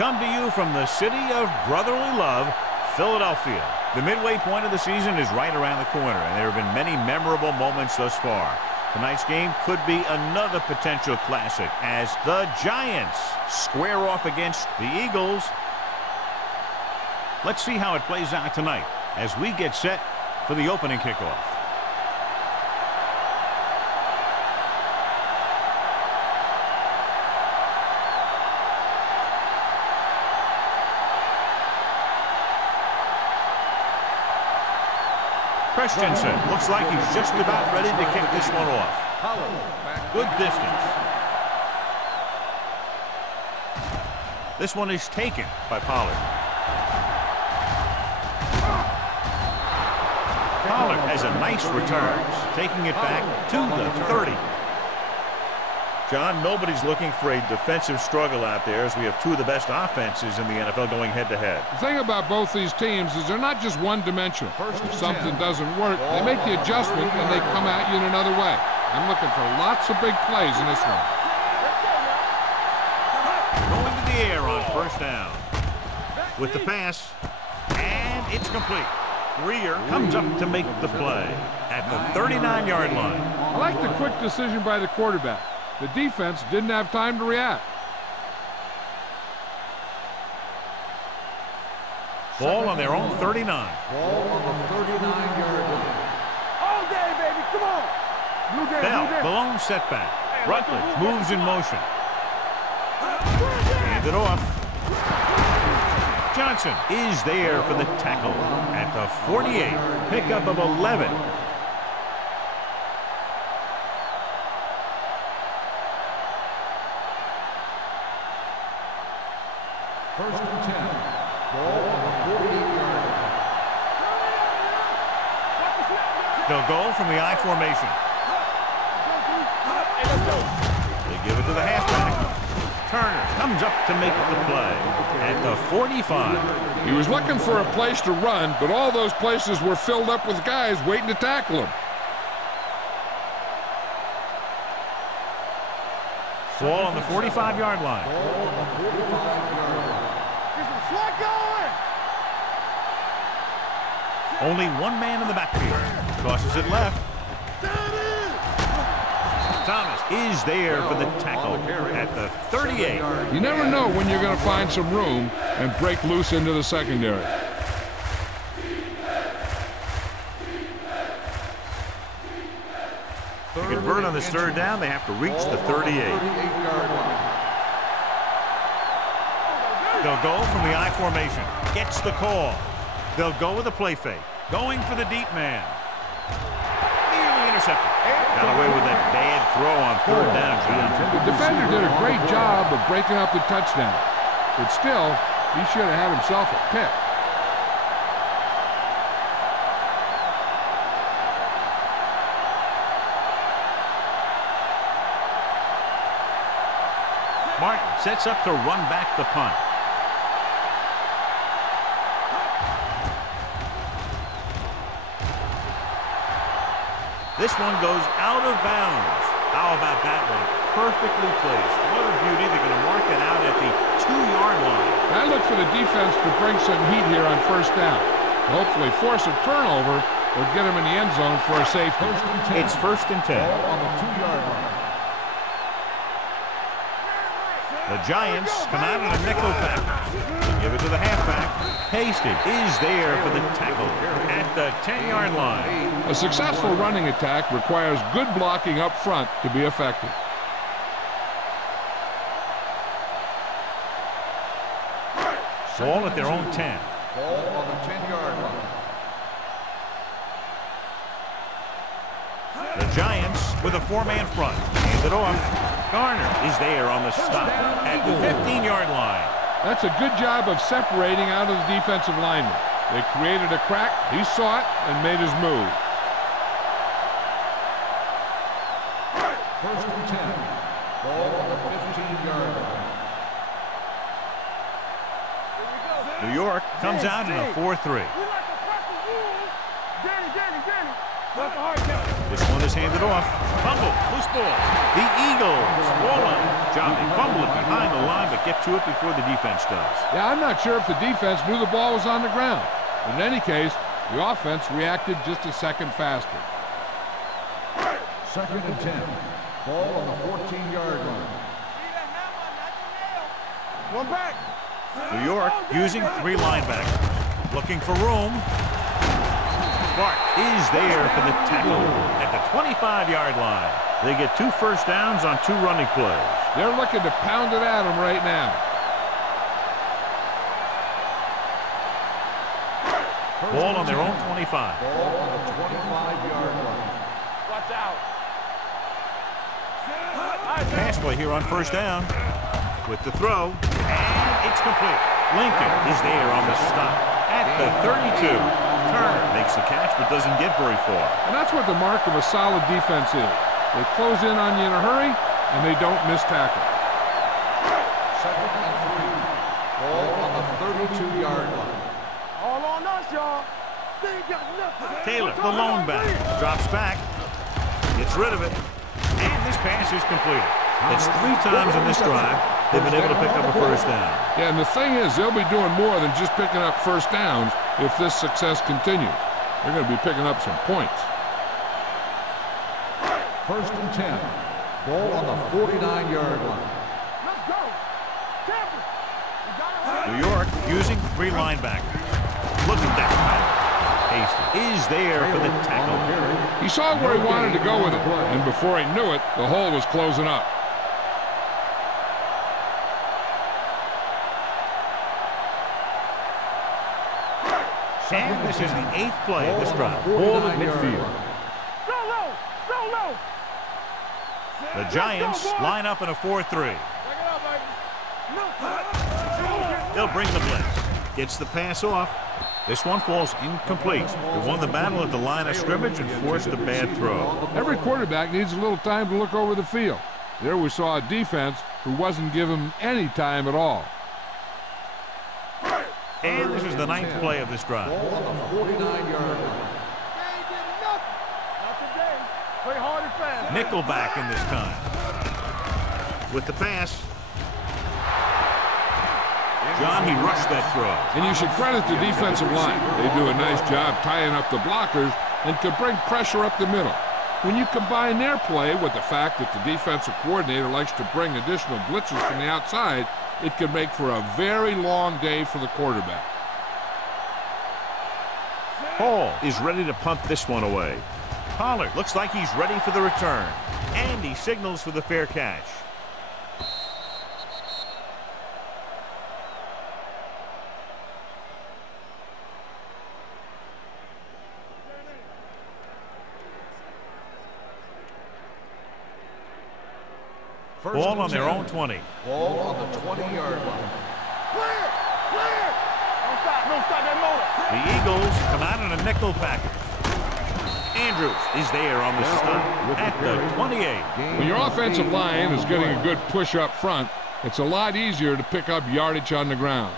come to you from the city of brotherly love, Philadelphia. The midway point of the season is right around the corner, and there have been many memorable moments thus far. Tonight's game could be another potential classic as the Giants square off against the Eagles. Let's see how it plays out tonight as we get set for the opening kickoff. Christensen looks like he's just about ready to kick this one off. Good distance. This one is taken by Pollard. Pollard has a nice return, taking it back to the 30. John, nobody's looking for a defensive struggle out there as we have two of the best offenses in the NFL going head-to-head. The thing about both these teams is they're not just one-dimensional. If something doesn't work, they make the adjustment and they come at you in another way. I'm looking for lots of big plays in this one. Going to the air on first down. With the pass, and it's complete. Greer comes up to make the play at the 39-yard line. I like the quick decision by the quarterback. The defense didn't have time to react. Ball on their own 39. Ball on the 39-yard line. All day, baby, come on. Bell, the lone setback. Rutledge moves in motion. Hand it off. Johnson is there for the tackle at the 48. Pickup of 11. First and 10. Ball on the 48-yard line. They'll go from the I formation. They give it to the halfback. Turner comes up to make the play at the 45. He was looking for a place to run, but all those places were filled up with guys waiting to tackle him. Ball on the 45-yard line. Ball on the 45-yard line. Only one man in the backfield. Tosses it left. Thomas is there for the tackle at the 38. You never know when you're going to find some room and break loose into the secondary. To convert on this third down, they have to reach the 38. They'll go from the I formation. Gets the call. They'll go with a play fake. Going for the deep man. Nearly intercepted. Got away with that bad throw on third down, John. The defender did a great job of breaking up the touchdown. But still, he should have had himself a pick. Martin sets up to run back the punt. This one goes out of bounds. How about that one? Perfectly placed. What a beauty. They're going to mark it out at the 2-yard line. I look for the defense to bring some heat here on first down. Hopefully force a turnover or get them in the end zone for a safety. It's first and 10. Ball on the 2-yard line. The Giants come out in a nickel package. They give it to the halfback. Hasty is there for the tackle at the 10-yard line. A successful running attack requires good blocking up front to be effective. Ball at their own 10. Ball on the 10-yard line. The Giants with a 4-man front. Hand it off. Garner is there on the stop at the 15-yard line. That's a good job of separating out of the defensive lineman. They created a crack, he saw it, and made his move. First and 10. Ball on the 15-yard line. New York comes out in a 4-3. This one is handed off. Fumble, loose ball. The Eagles, ball on it. John, they fumble it behind the line, but get to it before the defense does. Yeah, I'm not sure if the defense knew the ball was on the ground. But in any case, the offense reacted just a second faster. 2nd and 10. Ball on the 14-yard line. One back. New York using 3 linebackers. Looking for room. Clark is there for the tackle at the 25-yard line. They get 2 first downs on 2 running plays. They're looking to pound it at him right now. Ball on their own 25. Ball on the 25-yard line. Watch out. Pass play here on first down. With the throw, and it's complete. Lincoln is there on the stop at the 32. Turner makes the catch but doesn't get very far. And that's what the mark of a solid defense is. They close in on you in a hurry, and they don't miss tackle. 2nd and 3. Ball on the 32-yard line. All on us, y'all. They ain't got nothing. Taylor, the lone back, drops back, gets rid of it, and this pass is completed. That's 3 times in this drive they've been able to pick up a first down. Yeah, and the thing is, they'll be doing more than just picking up first downs if this success continues. They're going to be picking up some points. 1st and 10. Ball on the 49-yard line. Let's go. Campbell. New York using 3 linebackers. Look at that. Hasty is there for the tackle. He saw where he wanted to go with it, and before he knew it, the hole was closing up. And this is the 8th play of this drive. Ball at midfield. Go low. The Giants line up in a 4-3. They'll bring the blitz. Gets the pass off. This one falls incomplete. They won the battle at the line of scrimmage and forced a bad throw. Every quarterback needs a little time to look over the field. There we saw a defense who wasn't given any time at all. And this is the 9th play of this drive. Ball on the 49-yard line. Play hard and fast. Nickelback in this time. With the pass. John, he rushed that throw. And you should credit the defensive line. They do a nice job tying up the blockers and can bring pressure up the middle. When you combine their play with the fact that the defensive coordinator likes to bring additional blitzes from the outside, it can make for a very long day for the quarterback. Hall is ready to punt this one away. Pollard looks like he's ready for the return. And he signals for the fair catch. Ball on their own 20. Ball on the 20-yard line. Clear. Don't stop that motor. The Eagles come out in a nickel package. Andrews is there on the stop at the 28. When your offensive line is getting a good push up front, it's a lot easier to pick up yardage on the ground.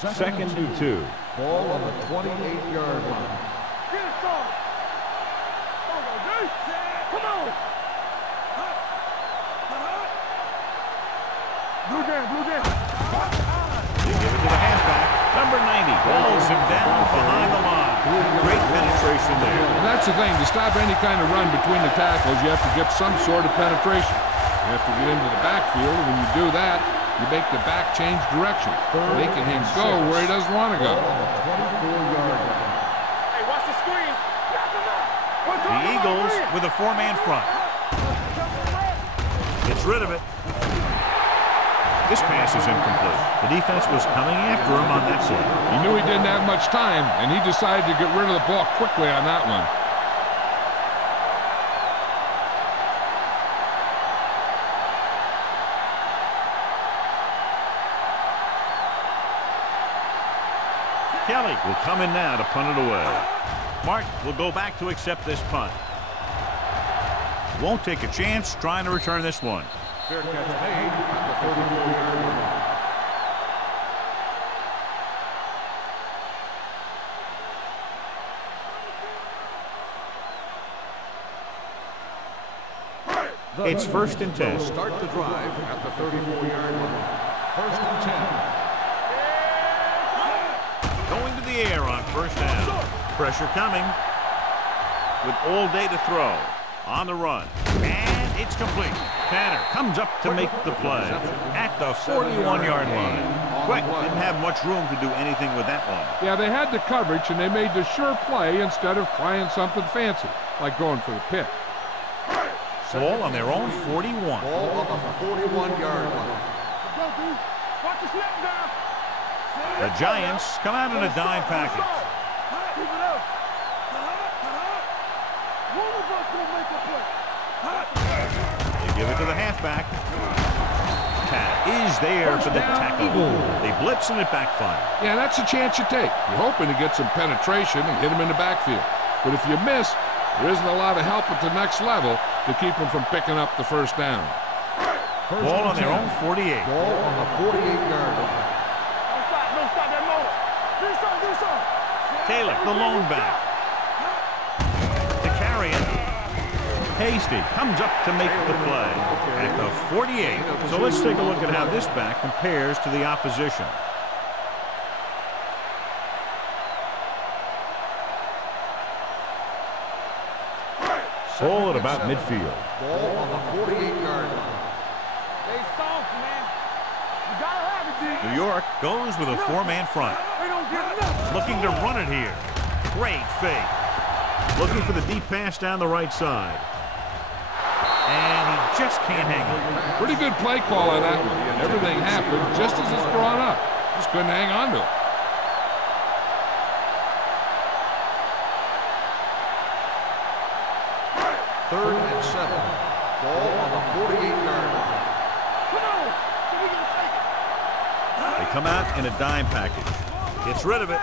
2nd and 2. Ball on the 28-yard line. Get it started. Come on. Blue game. They give it to the halfback. Number 90 balls him down behind the line. Great penetration there. And that's the thing. To stop any kind of run between the tackles, you have to get some sort of penetration. You have to get into the backfield, and when you do that, you make the back change direction, making him go where he doesn't want to go. Hey, watch the screen. The Eagles with a 4-man front. Gets rid of it. This pass is incomplete. The defense was coming after him on that play. He knew he didn't have much time, and he decided to get rid of the ball quickly on that one. Kelly will come in now to punt it away. Martin will go back to accept this punt. Won't take a chance trying to return this one. Fair catch made at the 34-yard line. It's 1st and 10. Start the drive at the 34-yard line. 1st and 10. Going to the air on 1st down. Pressure coming. With all day to throw. On the run. And it's complete. Tanner comes up to make the play. At the 41-yard line. Quick, didn't have much room to do anything with that one. Yeah, they had the coverage, and they made the sure play instead of trying something fancy, like going for the pick. Ball on their own 41. Ball on the 41-yard line. Watch the snap down. The Giants come out in a dime package. Keep it up. One of us will make a play. They give it to the halfback. Cat is there for the tackle. They blitz and it backfires. Yeah, that's a chance you take. You're hoping to get some penetration and hit him in the backfield. But if you miss, there isn't a lot of help at the next level to keep them from picking up the 1st down. Ball on their own 48. Ball on the 48-yard line. Don't stop that motor. Do something. Taylor, the lone back. To carry it. Hasty comes up to make the play at the 48. So let's take a look at how this back compares to the opposition. Ball at about midfield. Ball on the 48-yard line. Stay soft, man. You gotta have it, D. New York goes with a 4-man front. They don't get enough. Looking to run it here. Great fake. Looking for the deep pass down the right side. And he just can't hang on. Pretty good play call on that one. Everything happened just as it's brought up. Just couldn't hang on to it. Third and 7. Ball on the 48-yard line. Come on. So we gonna take it. They come out in a dime package. Gets rid of it.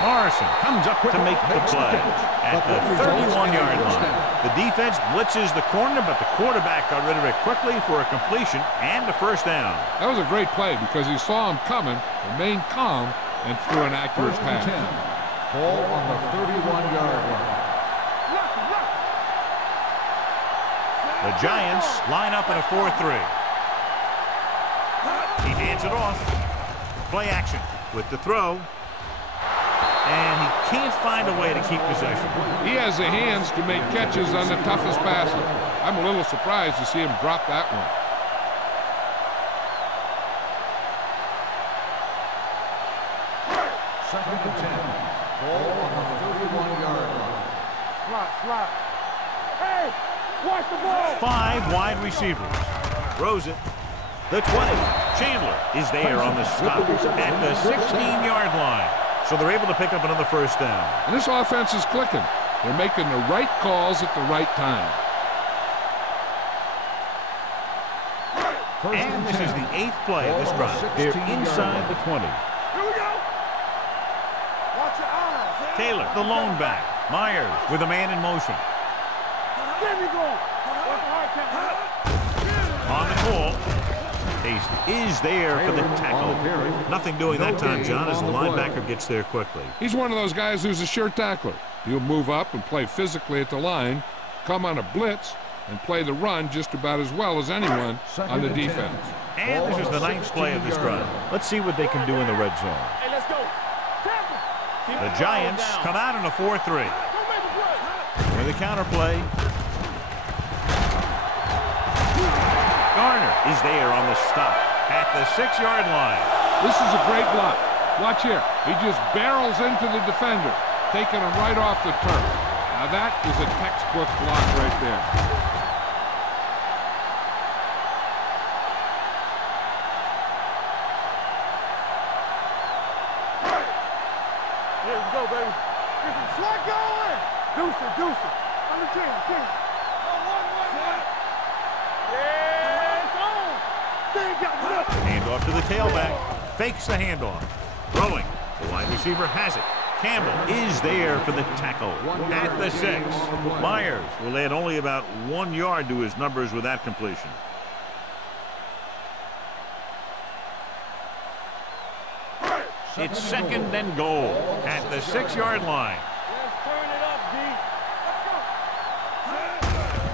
Morrison comes up to make the play at the 31-yard line. The defense blitzes the corner, but the quarterback got rid of it quickly for a completion and a 1st down. That was a great play because he saw him coming, remained calm, and threw an accurate 1st and pass. 10. Ball on the 31-yard line. The Giants line up in a 4-3. He hands it off. Play action with the throw. And he can't find a way to keep possession. He has the hands to make catches on the toughest passes. I'm a little surprised to see him drop that one. Second and 10. Ball on the 31-yard line. Slot. Hey, watch the ball. 5 wide receivers. Throws it. The 20. Chandler is there on the stop at the 16-yard line. So they're able to pick up another 1st down. And this offense is clicking. They're making the right calls at the right time. And this is the 8th play of this drive. They're inside the 20. Here we go. Watch your eyes. Taylor, the lone back. Myers with a man in motion. There we go. On the call. Hasty is there for the tackle. Nothing doing that time, John, as the linebacker gets there quickly. He's one of those guys who's a sure tackler. He'll move up and play physically at the line, come on a blitz, and play the run just about as well as anyone on the defense. And this is the 9th play of this drive. Let's see what they can do in the red zone. Hey, let's go. The Giants come out in a 4-3. With the counter play. Garner is there on the stop at the 6-yard line. This is a great block. Watch here. He just barrels into the defender, taking him right off the turf. Now that is a textbook block right there. Here we go, baby. Get some slack going. Deuce it. On the chin. Yeah, it's on. They ain't got nothing. Handoff to the tailback. Fakes the handoff. Throwing. The wide receiver has it. Campbell is there for the tackle at the 6. Myers will add only about 1 yard to his numbers with that completion. It's 2nd and goal at the 6-yard line. Let's turn it up,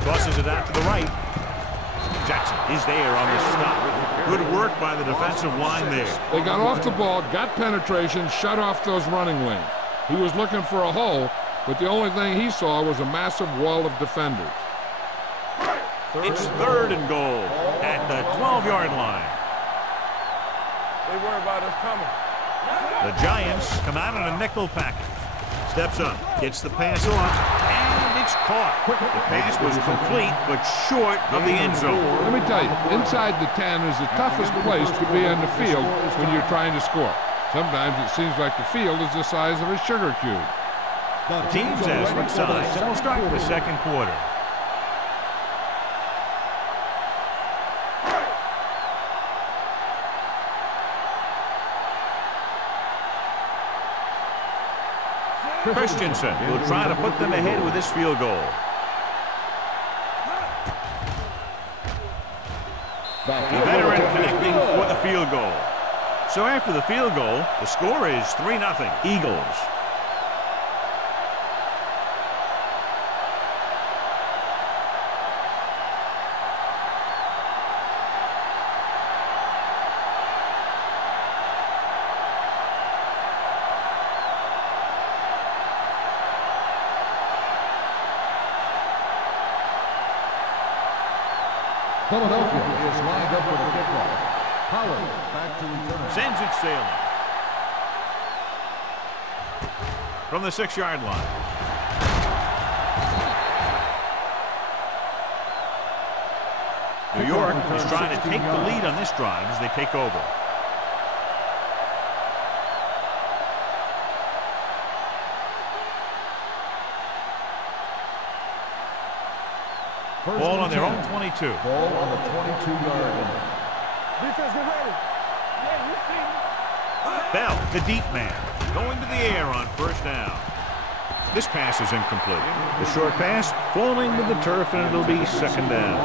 D. Tosses it out to the right. Jackson is there on the stop. Good work by the defensive line there. They got off the ball, got penetration, shut off those running lanes. He was looking for a hole, but the only thing he saw was a massive wall of defenders. It's 3rd and goal at the 12-yard line. They worry about us coming. The Giants come out in a nickel package. Steps up, gets the pass off, and it's caught. The pass was complete, but short of the end zone. Let me tell you, inside the 10 is the toughest place to be on the field when you're trying to score. Sometimes it seems like the field is the size of a sugar cube. The teams have switched sides, and we'll start the second quarter. Christensen will try to put them ahead with this field goal. The veteran connecting for the field goal. So after the field goal, the score is 3-0 Eagles. Philadelphia is lined up for the kickoff. Howard back to return. Sends it sailing. From the 6-yard line. New York is trying to take the lead on this drive as they take over. Ball on their own 22. Ball on the 22-yard line. Defense, get ready. Yeah, you see me. Bell, the deep man, going to the air on 1st down. This pass is incomplete. The short pass falling to the turf, and it'll be 2nd down.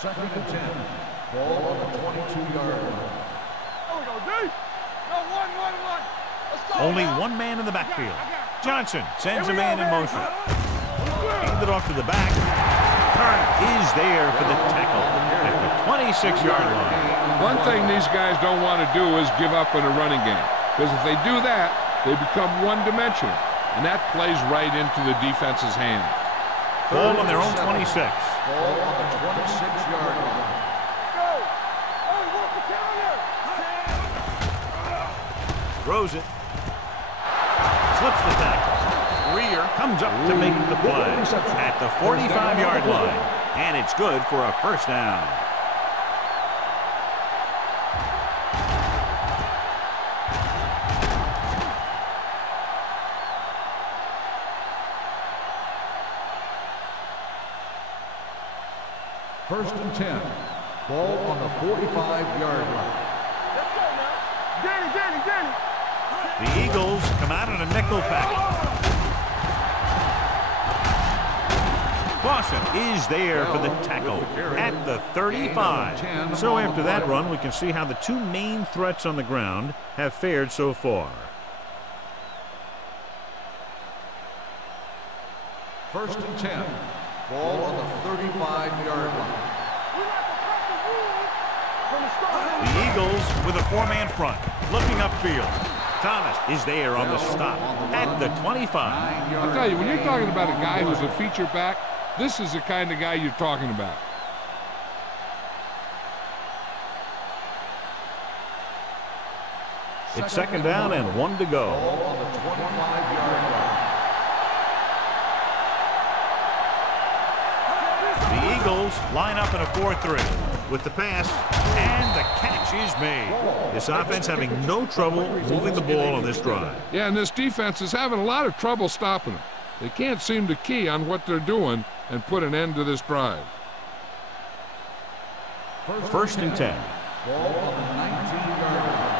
Second and 10. Ball on the 22-yard line. There we go, D. No, one. Let's go. Only now. one man in the backfield. I got it. Johnson sends a Here we man go, in baby. motion. Handed off to the back. Turner is there for the tackle at the 26-yard line. One thing these guys don't want to do is give up in a running game, because if they do that, they become one-dimensional, and that plays right into the defense's hands. Ball on their own 26. Ball on the 26-yard line. Let's go. Hey, walk the counter. Throws it. Slips the tackle. Greer comes up to make the play at the 45-yard line. And it's good for a 1st down. First and 10. Ball on the 45-yard line. Let's go now. Danny. The Eagles come out in a nickel package. Clausen is there for the tackle at the 35. So after that run, we can see how the two main threats on the ground have fared so far. First and 10. Ball on the 35-yard line. The Eagles with a 4-man front, looking upfield. Thomas is there on the stop at the 25. I'll tell you, when you're talking about a guy who's a feature back, this is the kind of guy you're talking about. It's 2nd down and 1 to go. Ball on the 25-yard line. The Eagles line up in a 4-3 with the pass, and the catch is made. This offense having no trouble moving the ball on this drive. Yeah, and this defense is having a lot of trouble stopping them. They can't seem to key on what they're doing and put an end to this drive. First and 10. Ball on the 19-yard line.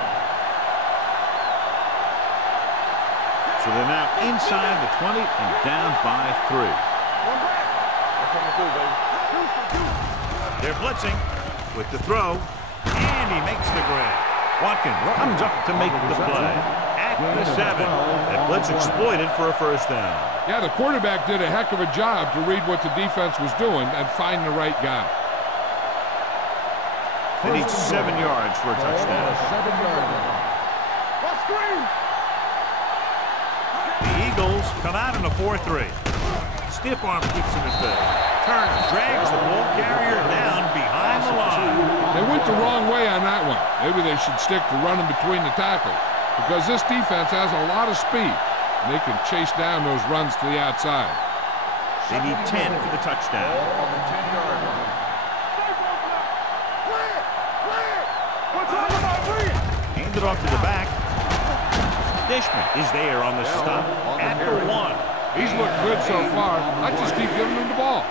So they're now inside the 20 and down by 3. One back. That's coming through, baby. They're blitzing with the throw, and he makes the grab. Watkins comes up to make the play. At the 7. That blitz exploited for a first down. Yeah, the quarterback did a heck of a job to read what the defense was doing and find the right guy. They need 7 yards for a touchdown. 7-yard line. The Eagles come out in a 4-3. Stiff arm keeps him at bay. Turner drags the ball carrier down behind the line. They went the wrong way on that one. Maybe they should stick to running between the tackles, because this defense has a lot of speed, and they can chase down those runs to the outside. They need 10 for the touchdown. On the 10-yard line. Handed off to the back. Dishman is there on the stop at the 1. He's looked good so far. I just keep giving him the ball.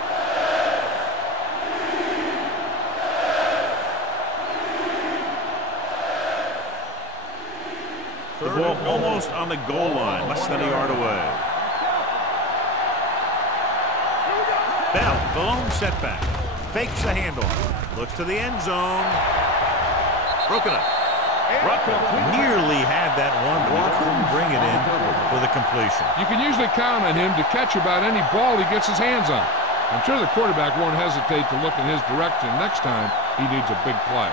The ball almost on the goal line, less than a yard away. Bell, the lone setback. Fakes the handoff. Looks to the end zone. Broken up. Rucker nearly had that one, but he couldn't bring it in for the completion. You can usually count on him to catch about any ball he gets his hands on. I'm sure the quarterback won't hesitate to look in his direction next time he needs a big play.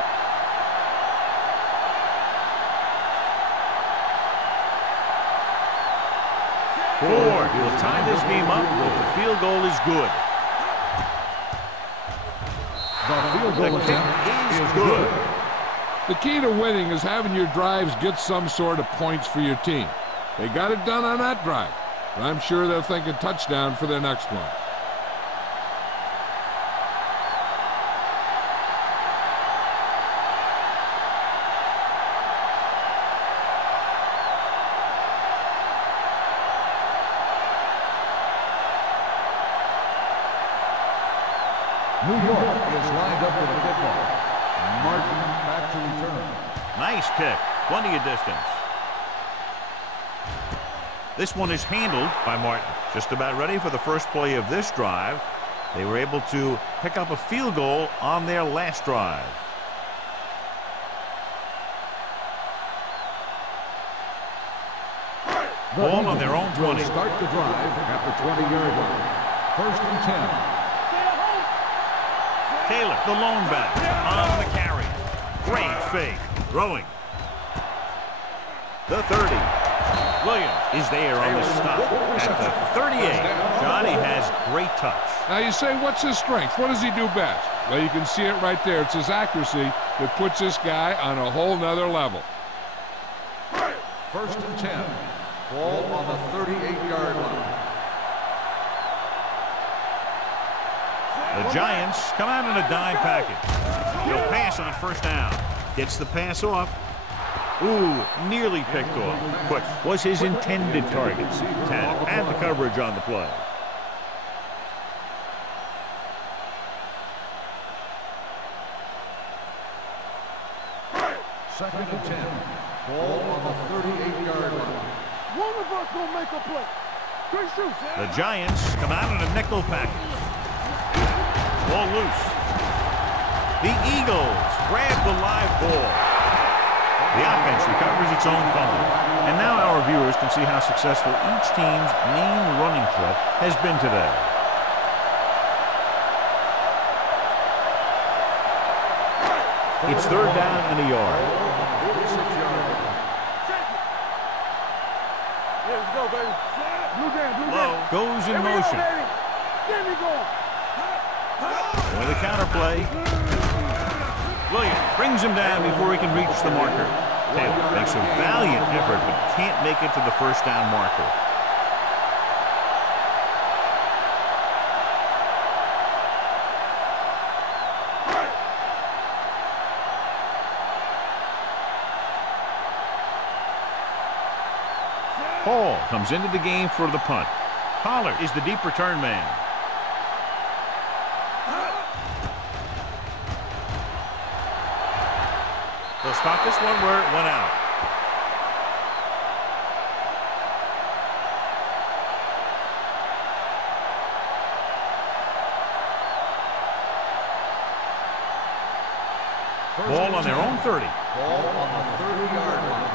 Ford will tie this game up if the field goal is good. The field goal attempt is good. The key to winning is having your drives get some sort of points for your team. They got it done on that drive, but I'm sure they're thinking touchdown for their next one. New York is lined up with a kickoff. Martin back to return. Nice kick. Plenty of distance. This one is handled by Martin. Just about ready for the first play of this drive. They were able to pick up a field goal on their last drive. Ball on their own 20. Start the drive at the 20-yard line. 1st and 10. Taylor, the lone back, on the carry. Great fake. Throwing. The 30. Williams is there on the stop at the 38. Johnny has great touch. Now you say, what's his strength? What does he do best? Well, you can see it right there. It's his accuracy that puts this guy on a whole nother level. 1st and 10. Ball on the 38-yard line. The Giants come out in a dime package. He'll pass on 1st down. Gets the pass off. Ooh, nearly picked off. But was his intended target. 10 and the coverage on the play. Second and 10. Ball on the 38-yard line. One of us will make a play. Great shoot. The Giants come out in a nickel package. Ball loose. The Eagles grab the live ball. The offense recovers its own fumble. And now our viewers can see how successful each team's main running threat has been today. It's 3rd down and a yard. 46-yard line. Let's go, baby. Blue down, blue Low down. goes in Here we go, motion. baby. There we go. With a counterplay. Williams brings him down before he can reach the marker. Taylor makes a valiant effort but can't make it to the 1st down marker. Hall comes into the game for the punt. Pollard is the deep return man. They'll stop this one where it went out. Ball on their own 30. Ball on the 30-yard line.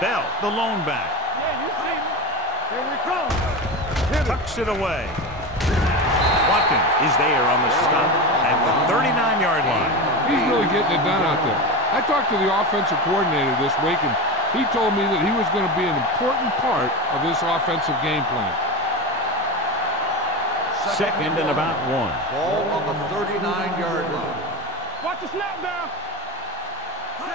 Bell, the lone back. Yeah, you see me. Here we come. Hit it. Tucks it away. Watkins is there on the stop at the 39-yard line. He's really getting it done out there. I talked to the offensive coordinator this week, and he told me that he was going to be an important part of this offensive game plan. Second and about 1. Ball on the 39-yard line. Watch the snap down.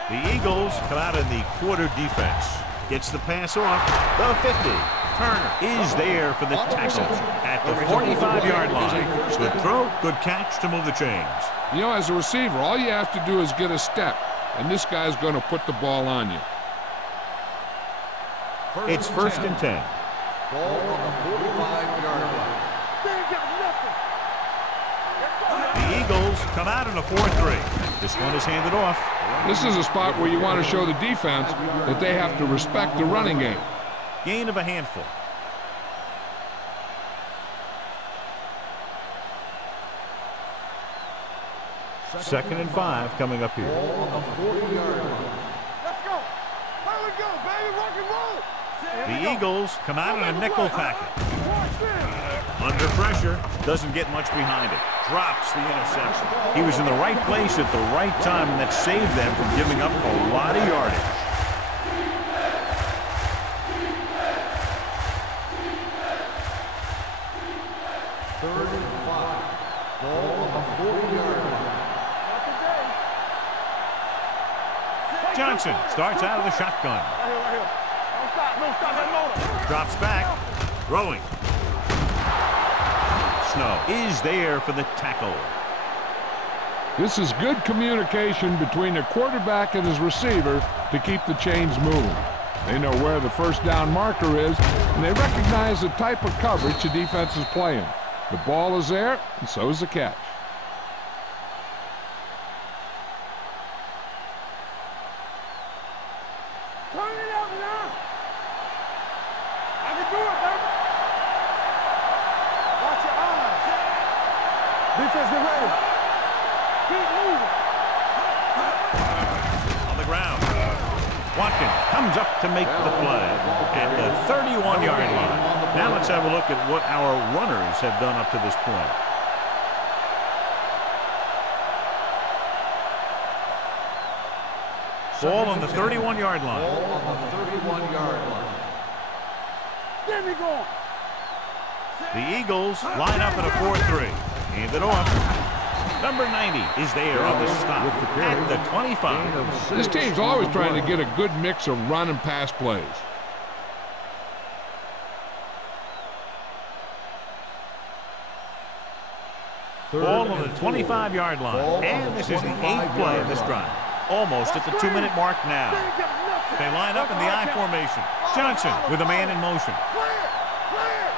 The Eagles come out in the quarter defense. Gets the pass off. The 50. Turner is there for the tackle at the 45-yard line. Good throw, good catch to move the chains. You know, as a receiver, all you have to do is get a step, and this guy's going to put the ball on you. It's first and 10. Ball on the 45-yard line. They ain't got nothing. The Eagles come out in a 4-3. This one is handed off. This is a spot where you want to show the defense that they have to respect the running game. Gain of a handful. Second and 5 coming up here. Ball on the 40-yard line. Let's go. Here we go, baby. Rock and roll. The Eagles come out in a nickel package. Watch this. Under pressure, doesn't get much behind it. Drops the interception. He was in the right place at the right time, and that saved them from giving up a lot of yardage. Third and 5. Ball on the 40-yard line. Not today. Johnson starts out of the shotgun. Right here, right here. Don't stop that motor. Drops back. Throwing. Snow is there for the tackle. This is good communication between the quarterback and his receiver to keep the chains moving. They know where the first down marker is, and they recognize the type of coverage the defense is playing. The ball is there, and so is the catch. Turn it up now. I can do it, baby. Watch your eyes. Defense, get ready. Keep moving. On the ground. Watkins comes up to make the play at the 31-yard line. Now let's have a look at what our runners have done up to this point. Ball on the 31-yard line. Ball on the 31-yard line. Get me going. The Eagles line up in a 4-3. Hand it off. Number 90 is there on the stop at the 25. This team's always trying to get a good mix of run and pass plays. Ball on the 25-yard line. And this is the 8th play of this drive. Almost at the 2-minute mark now. They line up in the I formation. Johnson with a man in motion. Clear.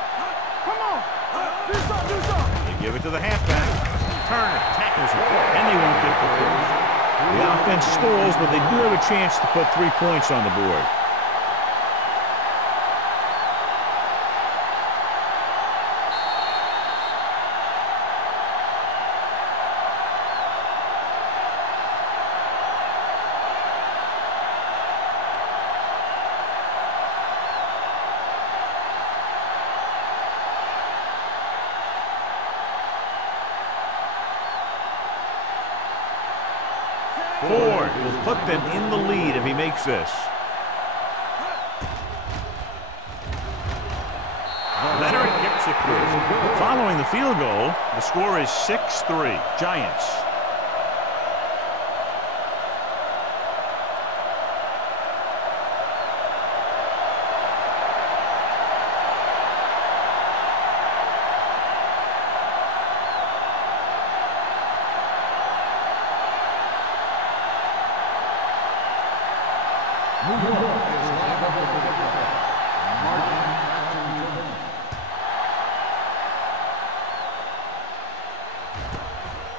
Come on. Do something. They give it to the halfback. Turner tackles it, and they won't get the first. The offense stalls, but they do have a chance to put 3 points on the board. Ford will put them in the lead if he makes this. Leonard gets it through. Following the field goal, the score is 6-3. Giants.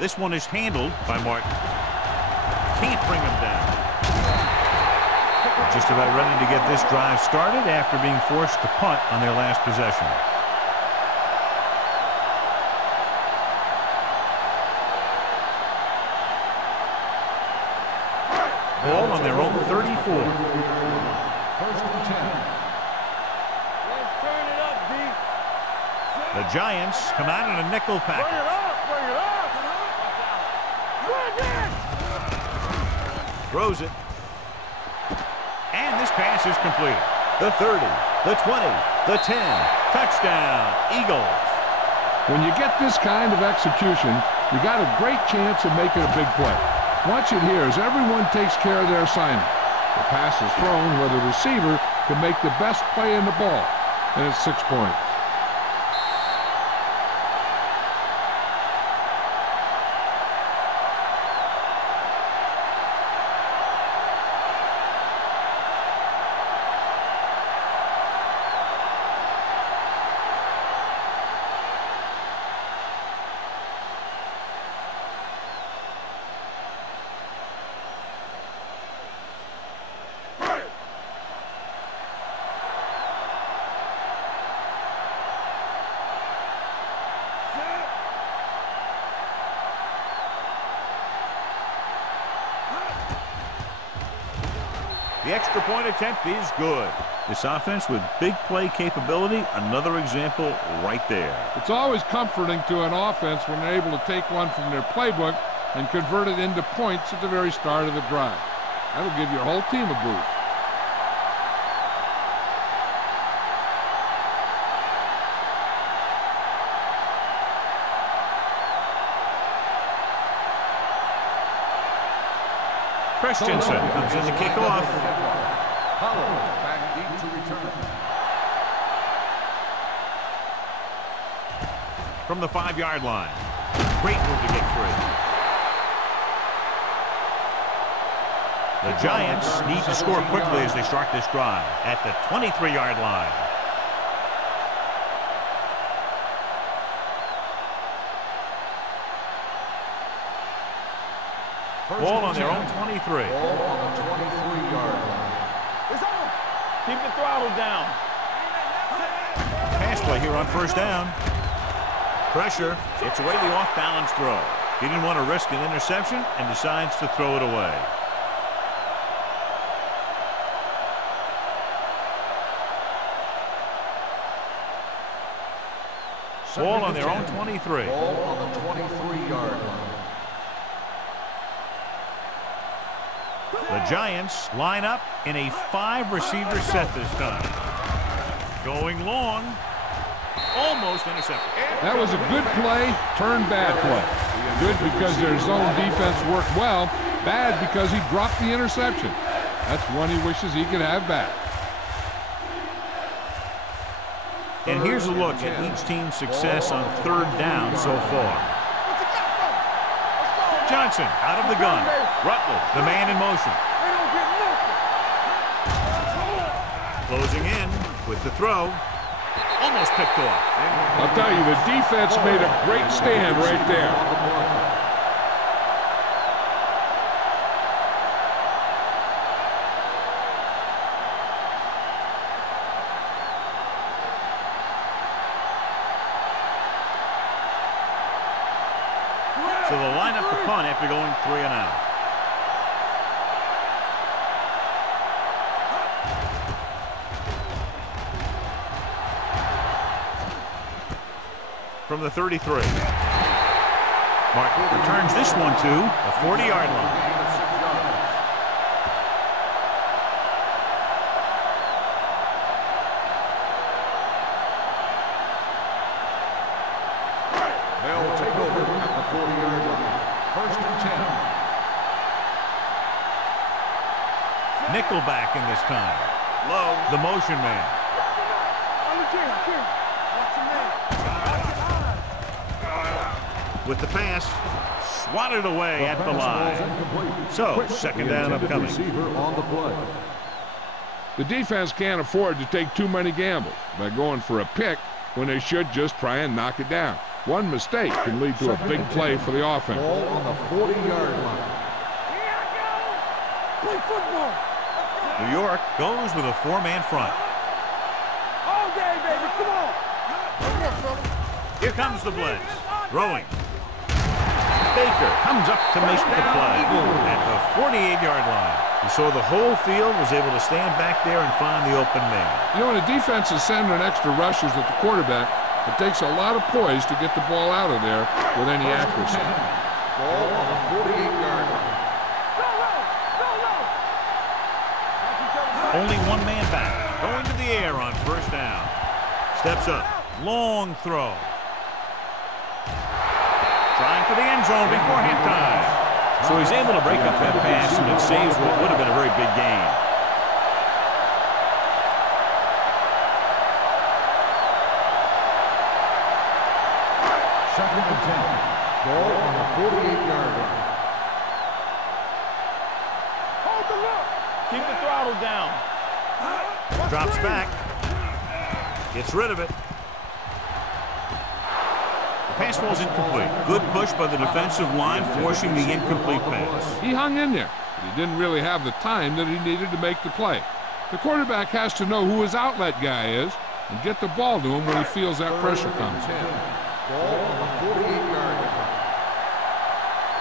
This one is handled by Martin. Can't bring him down. Just about ready to get this drive started after being forced to punt on their last possession. Ball on their own 34. First and 10. Let's turn it up, D. The Giants come out in a nickel Bring it package. up, bring it up. Bring it. Throws it. And this pass is completed. The 30, the 20, the 10. Touchdown, Eagles. When you get this kind of execution, you got a great chance of making a big play. Watch it here as everyone takes care of their assignment. The pass is thrown where the receiver can make the best play in the ball, and it's 6 points. The extra point attempt is good. This offense with big play capability, another example right there. It's always comforting to an offense when they're able to take one from their playbook and convert it into points at the very start of the drive. That'll give your whole team a boost. Christensen comes in to kick off. Hollow back deep to return. From the 5-yard line. Great move to get free. The Giants need to score quickly as they start this drive at the 23-yard line. Ball on their own 23. Ball on the 23-yard line. It's on. Keep the throttle down. Pass play here on first down. Pressure. It's away the off-balance throw. He didn't want to risk an interception and decides to throw it away. Ball on their own 23. Ball on the 23-yard line. The Giants line up in a 5-receiver set this time. Going long. Almost intercepted. That was a good play, turned bad play. Good because their zone defense worked well. Bad because he dropped the interception. That's one he wishes he could have back. And here's a look at each team's success on third down so far. Johnson out of the gun. Rutledge, the man in motion. Closing in with the throw. Almost picked off. I'll tell you, the defense made a great stand right there. So they'll line up the punt after going 3 and out. From the 33. Mark returns this one to the 40-yard line. They'll take over at the 40-yard line. First and 10. Nickelback in this time. Low, the motion man. With the pass, swatted away at the line. So, second down upcoming. On the play. The defense can't afford to take too many gambles by going for a pick when they should just try and knock it down. One mistake can lead to a big play for the offense. Ball on the 40-yard line. Play football. New York goes with a 4-man front. All day, baby. Come on. Come on, brother. Here comes the blitz. Throwing. Baker comes up to make the play at the 48-yard line. You saw the whole field was able to stand back there and find the open man. You know, when a defense is sending extra rushers at the quarterback, it takes a lot of poise to get the ball out of there with any accuracy. Ball on the 48-yard line. Only one man back. Going to the air on first down. Steps up. Long throw. Trying for the end zone before halftime. So he's able to break up that pass, and it saves what would have been a very big gain. Second and 10. Ball on the 48-yard line. Hold the look. Keep the throttle down. Drops back. Gets rid of it. The pass ball's incomplete. Good push by the defensive line, forcing the incomplete pass. He hung in there, but he didn't really have the time that he needed to make the play. The quarterback has to know who his outlet guy is and get the ball to him when he feels that pressure coming. Ball on the 48-yard line.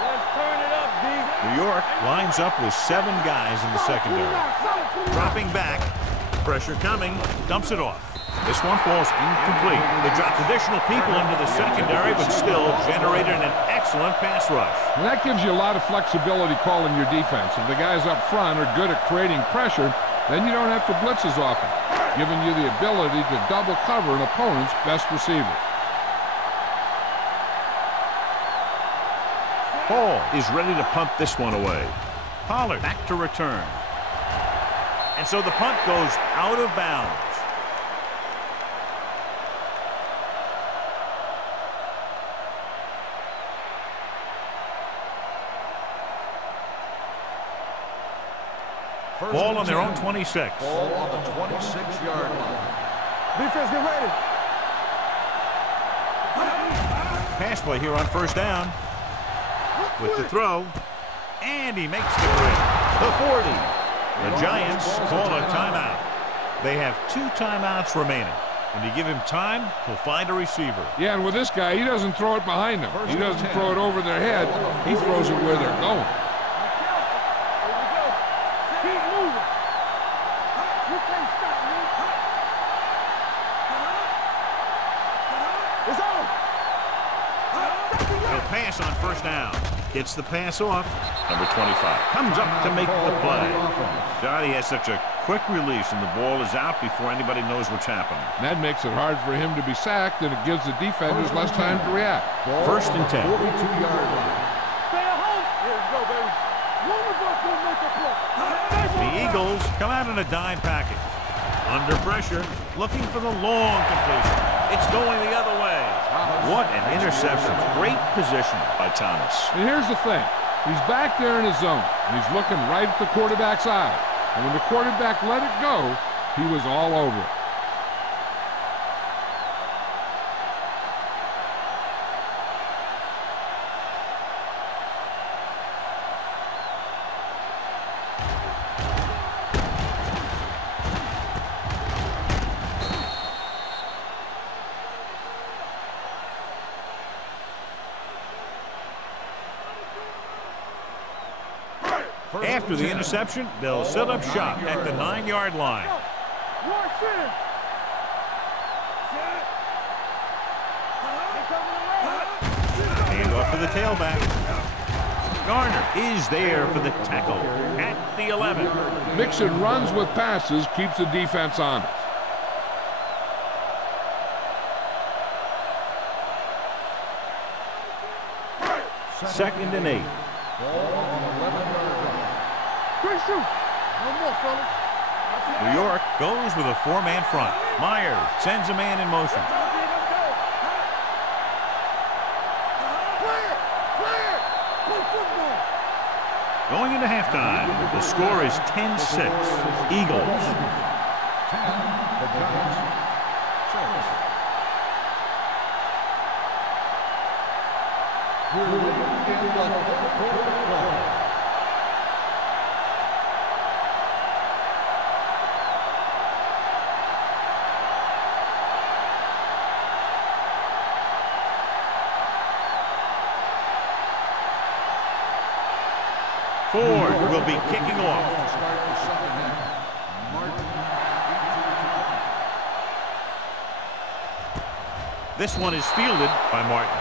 Let's turn it up, D. New York lines up with 7 guys in the secondary. Dropping back. Pressure coming. Dumps it off. This one falls incomplete. They dropped additional people into the secondary, but still generated an excellent pass rush. And that gives you a lot of flexibility calling your defense. If the guys up front are good at creating pressure, then you don't have to blitz as often, giving you the ability to double cover an opponent's best receiver. Hall is ready to punt this one away. Pollard back to return. And so the punt goes out of bounds. Ball on their own 26. Ball on the 26-yard line. Defense, get ready. Pass play here on first down. With the throw. And he makes the grab. The 40. The Giants call a timeout. They have 2 timeouts remaining. When you give him time, he'll find a receiver. Yeah, and with this guy, he doesn't throw it behind them. He doesn't throw it over their head. He throws it where they're going. Pass on first down. Gets the pass off. Number 25 comes up to make the play. Johnny has such a quick release, and the ball is out before anybody knows what's happening. And that makes it hard for him to be sacked, and it gives the defenders less time to react. First and 10. 42-yard line. Stay at home. Here we go, baby. One of us will make a play. The Eagles come out in a dime package. Under pressure, looking for the long completion. It's going the other way. What an interception. Great position by Thomas. And here's the thing. He's back there in his zone, and he's looking right at the quarterback's eye. And when the quarterback let it go, he was all over it. After the interception, they'll set up shop at the 9-yard line. Hand off to the tailback. Garner is there for the tackle at the 11. Mixing runs with passes keeps the defense honest. Second and 8. New York goes with a 4-man front. Myers sends a man in motion. Going into halftime, the score is 10-6. Eagles. 10, the Giants. 6. We're in the fourth quarter. Ford will be kicking off. This one is fielded by Martin.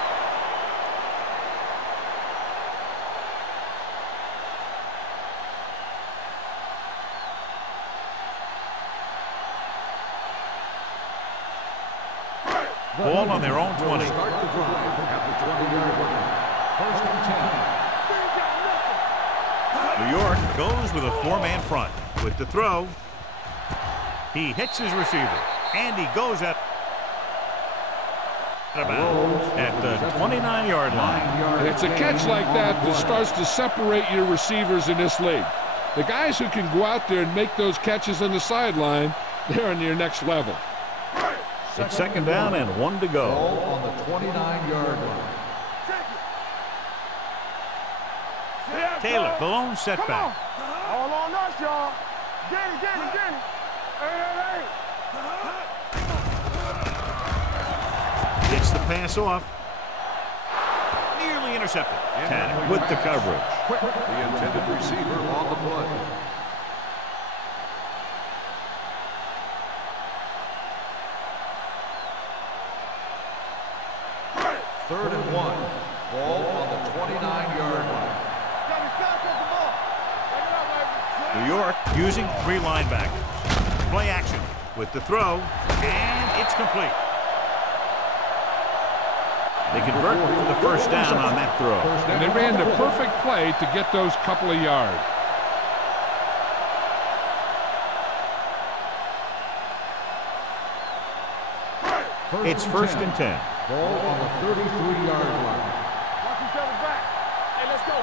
Ball on their own 20. Start the drive at the 20-yard line. First and 10. New York goes with a four-man front. With the throw, he hits his receiver, and he goes at the 29-yard line. And it's a catch like that that starts to separate your receivers in this league. The guys who can go out there and make those catches on the sideline, they're on your next level. It's second down and 1 to go. Ball on the 29-yard line. Taylor, the lone setback. All on us, y'all. Get it. Hey. Gets the pass off. Nearly intercepted. Tanner with the coverage. Quick, the intended receiver on the play. Third and 1. Ball on the 29-yard line. New York using 3 linebackers. Play action with the throw, and it's complete. They convert for the first down on that throw. And they ran the perfect play to get those couple of yards. It's first and 10. Ball on the 33-yard line. Watch each other back. Hey, let's go.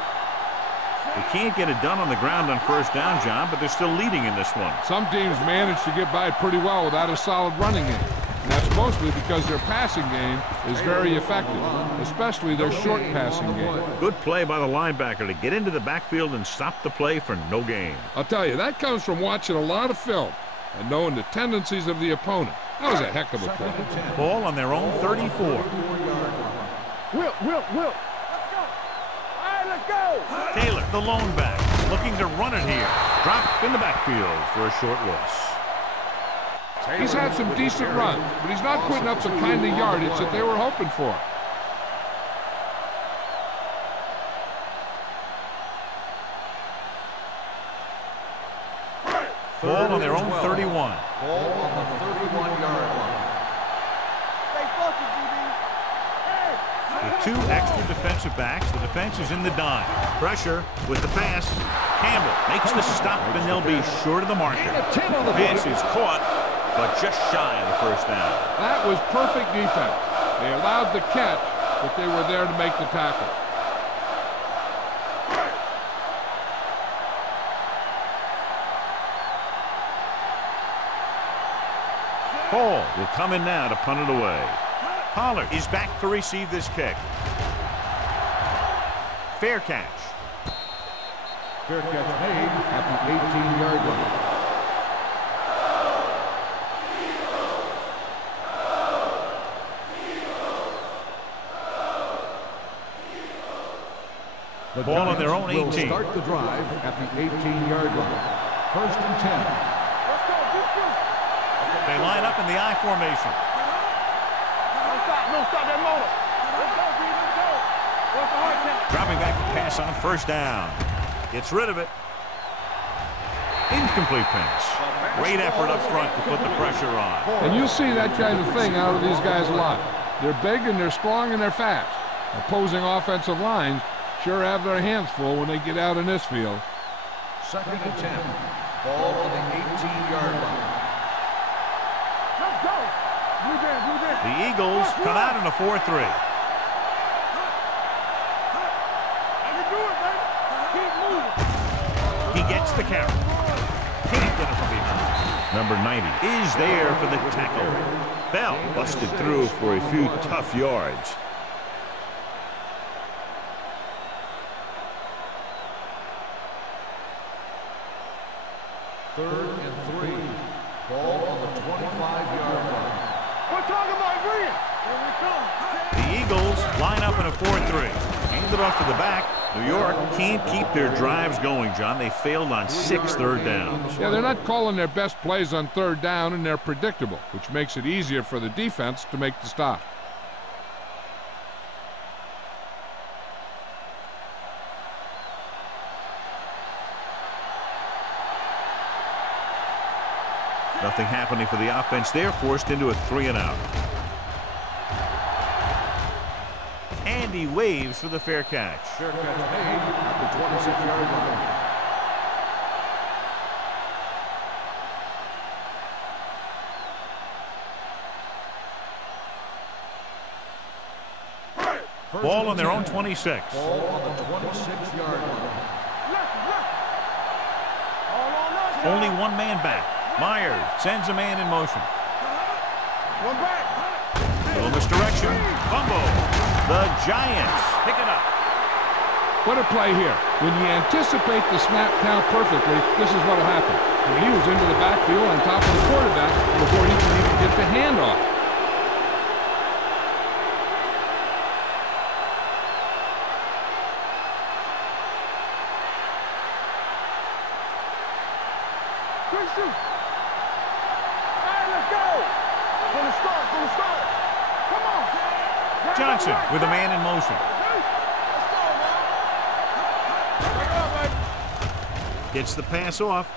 They can't get it done on the ground on first down, John, but they're still leading in this one. Some teams manage to get by pretty well without a solid running game. And that's mostly because their passing game is very effective, especially their short passing game. Good play by the linebacker to get into the backfield and stop the play for no gain. I'll tell you, that comes from watching a lot of film and knowing the tendencies of the opponent. That was a heck of a play. Ball on their own 34. Will. Let's go. All right, let's go. Taylor, the lone back, looking to run it here. Drop in the backfield for a short loss. He's had some decent runs, but he's not putting up the kind of yardage that they were hoping for. Ball on their own 31. Ball on the 31-yard line. Stay focused, DB. Hey. With 2 extra defensive backs, the defense is in the dime. Pressure with the pass. Campbell makes the stop, and they'll be short of the marker. Pass is caught, but just shy of the first down. That was perfect defense. They allowed the catch, but they were there to make the tackle. Hall will come in now to punt it away. Pollard is back to receive this kick. Fair catch. Fair catch made at the 18-yard line. The ball on their own 18. Will start the drive at the 18-yard line. First and 10. They line up in the I formation. Don't stop that motor. Let's go, B. Let's go. What's the hard count? Dropping back to pass on first down. Gets rid of it. Incomplete pass. Great effort up front to put the pressure on. And you see that kind of thing out of these guys a lot. They're big and they're strong and they're fast. Opposing offensive lines sure have their hands full when they get out in this field. Second and 10. Ball on the 18-yard line. Let's go. Blue band. The Eagles come out in a 4-3. I can do it, baby. Keep moving. He gets the carry. Can't get it from behind. Number 90 is there for the tackle. Bell busted through for a few tough yards. Third and 3. Ball on the 25-yard line. We're talking about Green. Here we come. The Eagles line up in a 4-3. Hand it off to the back. New York can't keep their drives going, John. They failed on 6 third downs. Yeah, they're not calling their best plays on third down, and they're predictable, which makes it easier for the defense to make the stop. Nothing happening for the offense there, forced into a 3-and-out. And he waves for the fair catch. Fair catch made at the 26-yard line. Ball on their own 26. Ball on the 26-yard line. Only one man back. Myers sends a man in motion. One back. Little misdirection. Fumble. The Giants pick it up. What a play here. When you anticipate the snap count perfectly, this is what will happen. And he was into the backfield on top of the quarterback before he could even get the handoff. Johnson with a man in motion. Gets the pass off.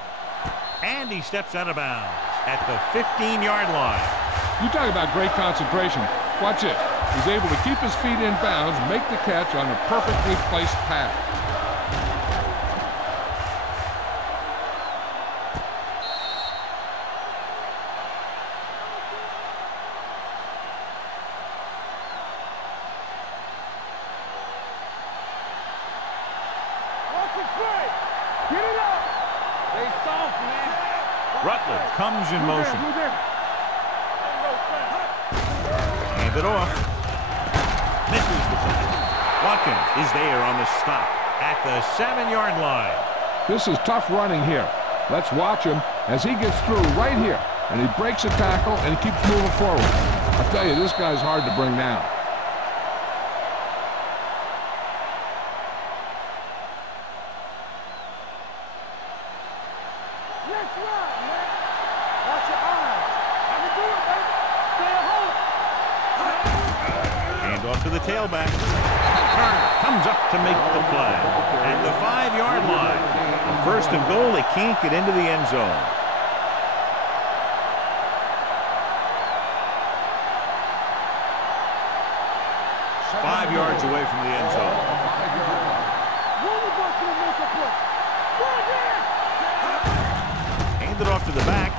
And he steps out of bounds at the 15-yard line. You talk about great concentration. Watch it. He's able to keep his feet in bounds, make the catch on a perfectly placed pass. Rutledge comes in motion. Hand it off. Misses the play. Watkins is there on the stop at the 7-yard line. This is tough running here. Let's watch him as he gets through right here. And he breaks a tackle and he keeps moving forward. I'll tell you, this guy's hard to bring down. Off to the tailback. Turner comes up to make the play. At the 5-yard line. A first and goal. They can't get into the end zone. Five yards away from the end zone. Hand it off to the back.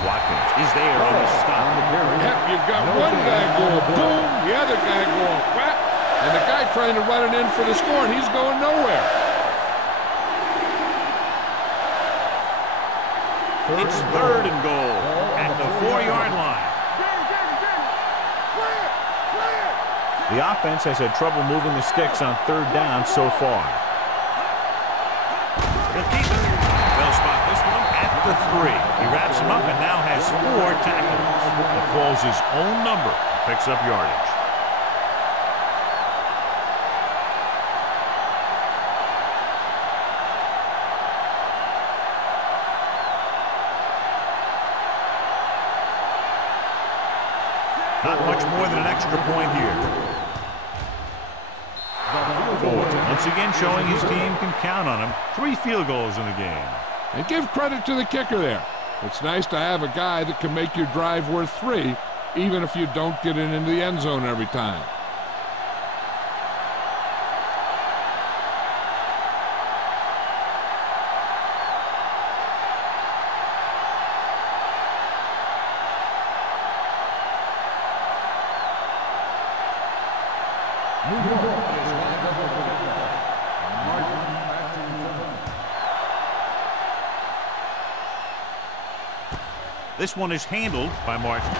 Watkins is there on the stop. Yep, you've got one guy going boom, the other guy going whap, and the guy trying to run it in for the score, and he's going nowhere. It's third and goal at the 4-yard line. The offense has had trouble moving the sticks on third down so far. They'll keep it. They'll spot this one at the 3. He wraps him up and now has 4 tackles. He calls his own number and picks up yardage. Not much more than an extra point here. Ford once again showing his team can count on him. 3 field goals in the game. And give credit to the kicker there. It's nice to have a guy that can make your drive worth 3, even if you don't get it into the end zone every time. This one is handled by Martin.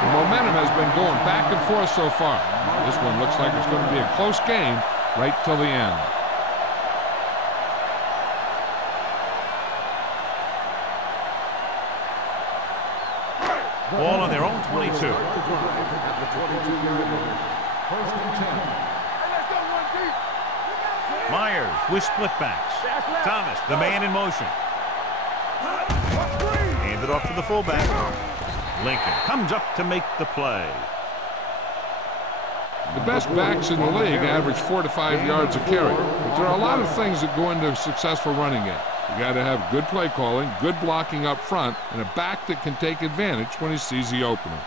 The momentum has been going back and forth so far. This one looks like it's going to be a close game right till the end. Ball on their own 22. At the 22-yard line. First and 10. Myers with split backs. Thomas, the man in motion. Handed off to the fullback. Lincoln comes up to make the play. The best backs in the league average 4 to 5 yards a carry. But there are a lot of things that go into a successful running game. You got to have good play calling, good blocking up front, and a back that can take advantage when he sees the opening.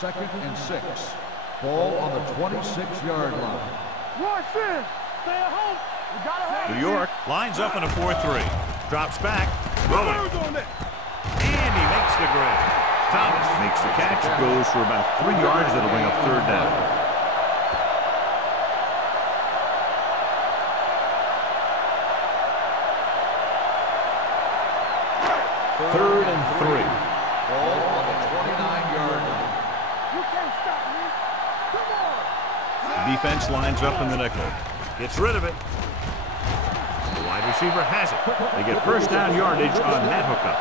2nd and 6. Ball on the 26-yard line. Watch in. Stay at home. You gotta have New York lines up in a 4-3. Drops back. Rolling. And he makes the grab. Thomas makes the catch. Goes for about 3 yards. That'll bring up 3rd down. Third and 3. Ball on the 29-yard line. You can't stop me. Come on. The defense lines up in the nickel. Gets rid of it. The wide receiver has it. They get 1st down yardage on that hookup.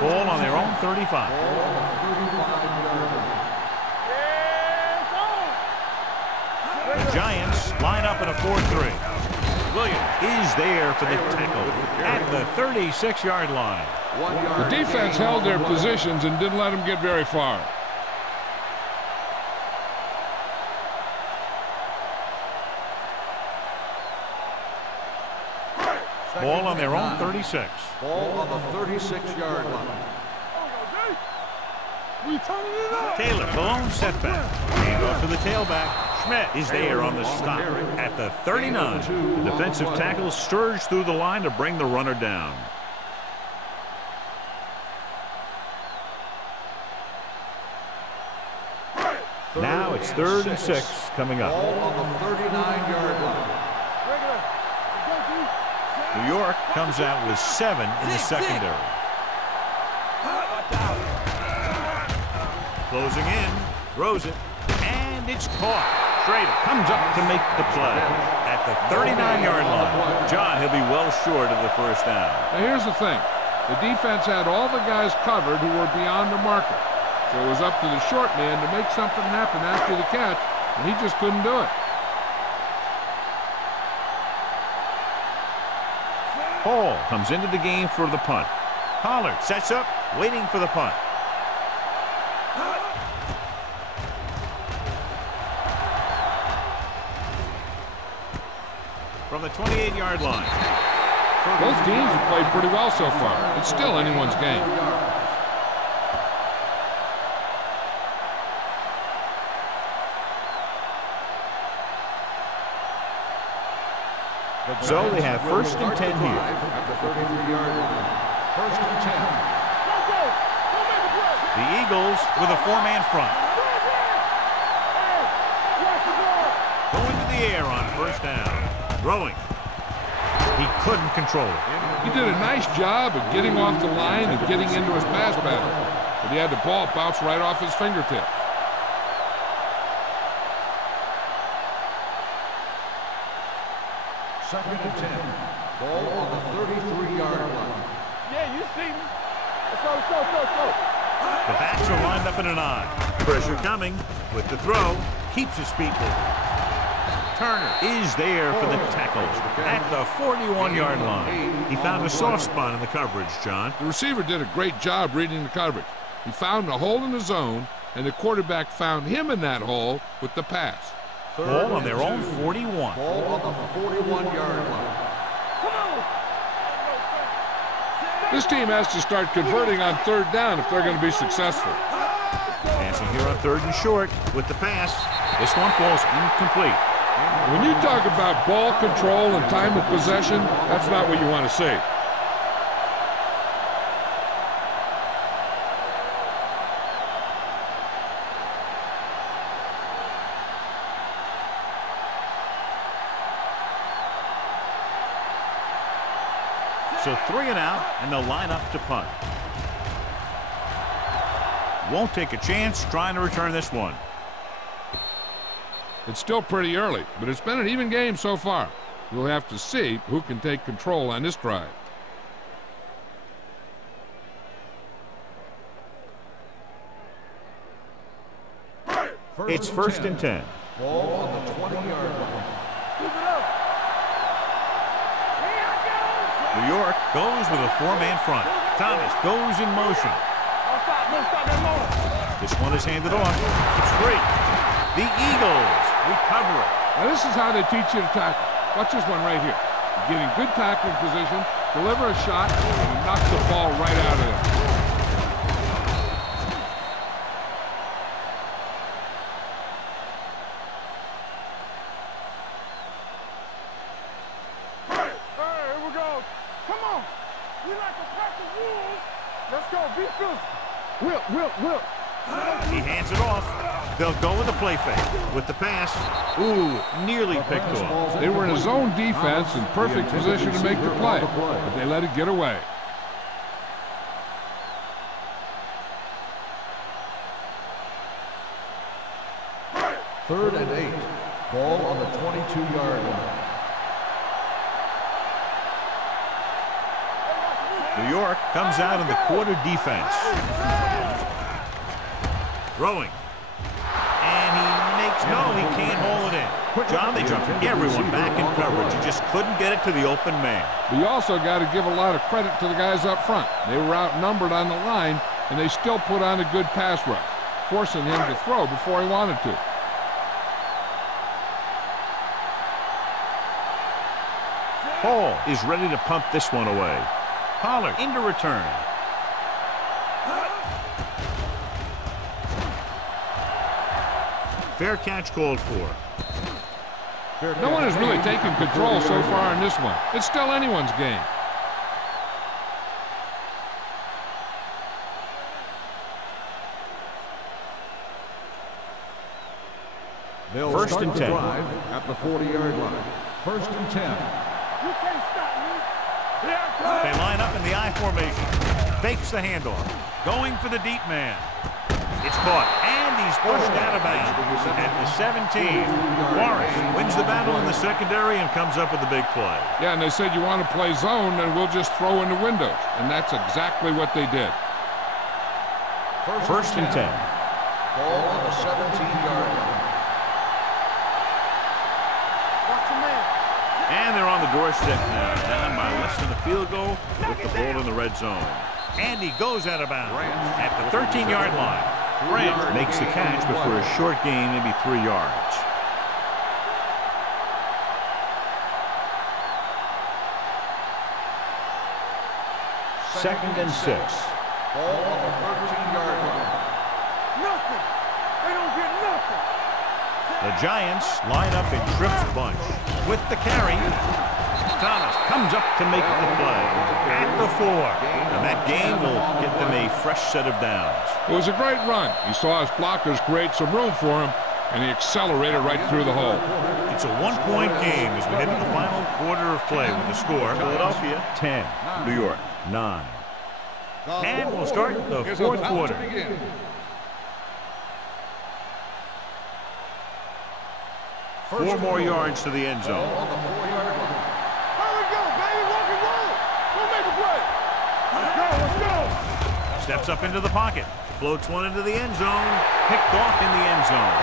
Ball on their own 35. The Giants line up in a 4-3. Williams is there for the tackle at the 36-yard line. The defense held their positions and didn't let them get very far. Ball on their own 36. Ball on the 36-yard line. Taylor, the lone setback. Hand off to the tailback. Schmidt is there on the stop at the 39. The defensive tackle surged through the line to bring the runner down. Now it's 3rd and 6 coming up. Ball on the 39-yard line. New York comes out with 7 in the secondary. Closing in, throws it, and it's caught. Schrader comes up to make the play at the 39-yard line. John, he'll be well short of the 1st down. Now here's the thing. The defense had all the guys covered who were beyond the marker. So it was up to the short man to make something happen after the catch, and he just couldn't do it. Hall comes into the game for the punt. Pollard sets up, waiting for the punt. From the 28-yard line. Both teams have played pretty well so far. It's still anyone's game. So they have 1st and 10 here. At the 33-yard line. 1st and 10. The Eagles with a 4-man front. Going to the air on 1st down. Throwing. He couldn't control it. He did a nice job of getting off the line and getting into his pass pattern, but he had the ball bounce right off his fingertips. Second and 10. Ball on the 33-yard line. Yeah, you see me. Let's go, let's go, let's go, let's go. The backs are lined up in an I. Pressure coming with the throw. Keeps his feet moving. Turner is there for the tackle at the 41-yard line. He found a soft spot in the coverage, John. The receiver did a great job reading the coverage. He found a hole in the zone, and the quarterback found him in that hole with the pass. Ball on their own 41. Ball on the 41-yard line. This team has to start converting on 3rd down if they're going to be successful. Passing here on 3rd and short with the pass. This one falls incomplete. When you talk about ball control and time of possession, that's not what you want to see. So 3 and out, and they'll line up to punt. Won't take a chance trying to return this one. It's still pretty early, but it's been an even game so far. We'll have to see who can take control on this drive. It's 1st and 10. Ball on the 20-yard line. New York goes with a 4-man front. Thomas goes in motion. Don't stop that moment. This one is handed off. It's free. The Eagles recover it. Now this is how they teach you to tackle. Watch this one right here. You get in good tackling position, deliver a shot, and he knocks the ball right out of there. Will. He hands it off. They'll go with the play fake. With the pass. Ooh, nearly picked off. They were in a zone defense in perfect position to make the play, but they let it get away. Third and 8. Ball on the 22-yard line. New York comes out in the quarter defense. Throwing. And he can't hold it in. John, they jumped everyone back in coverage. He just couldn't get it to the open man. But you also got to give a lot of credit to the guys up front. They were outnumbered on the line, and they still put on a good pass rush, forcing him to throw before he wanted to. Hall is ready to pump this one away. Pollard into return. Fair catch called for. No one has really taken control so far in this one. It's still anyone's game. They'll First start and the 10. drive at the 40-yard line. First and 10. You can't stop me. They line up in the I formation. Fakes the handoff. Going for the deep man. It's caught. And he's pushed out of bounds at the 17. Forrest wins the battle in the secondary and comes up with a big play. Yeah, and they said you want to play zone, and we'll just throw in the windows. And that's exactly what they did. First and 10. Ball on the 17-yard line. Watch your man. And they're on the doorstep now, down by less than a field goal with the ball in the red zone. And he goes out of bounds at the 13-yard line. Grant makes the catch, but for a short gain, maybe 3 yards. Second and 6. Ball on the 13-yard line. Nothing. They don't get nothing. The Giants line up in Tripp's bunch. With the carry, Thomas comes up to make the play at the 4. And that gain will get them a fresh set of downs. It was a great run. He saw his blockers create some room for him, and he accelerated right through the hole. It's a one-point game as we head to the final quarter of play with the score. Philadelphia 10, New York 9. And we'll start the fourth quarter. Four more yards to the end zone. On the 4-yard line. Here we go, baby. Rock and roll. Go make a play. Let's go. Steps up into the pocket. Floats one into the end zone. Picked off in the end zone.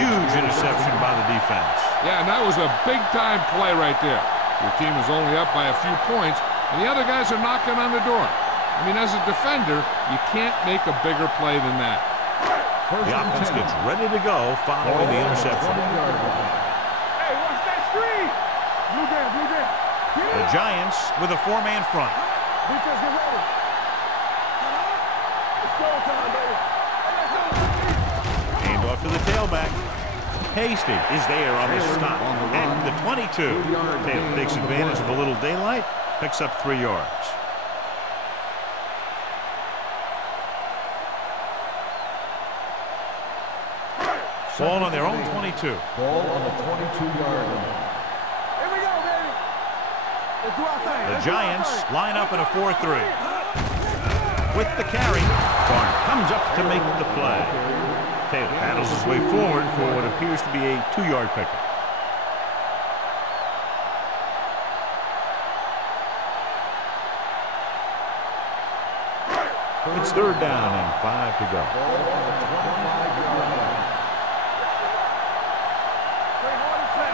Huge interception by the defense. Yeah, and that was a big-time play right there. Your team is only up by a few points, and the other guys are knocking on the door. I mean, as a defender, you can't make a bigger play than that. The offense gets ready to go following the interception. Hey, watch that screen. Blue band. The Giants with a 4-man front. Defense, get ready. It's showtime, baby. Hand off to the tailback. Hasty is there on the stop at the 22. Taylor takes advantage of a little daylight, picks up 3 yards. Ball on their own 22. Ball on the 22-yard line. Here we go, baby. Let's do our thing. The Giants line up in a 4-3. With the carry, Garner comes up to make the play. Taylor paddles his way forward for what appears to be a 2-yard pickup. It's third down and 5 to go. Ball on the 25-yard line.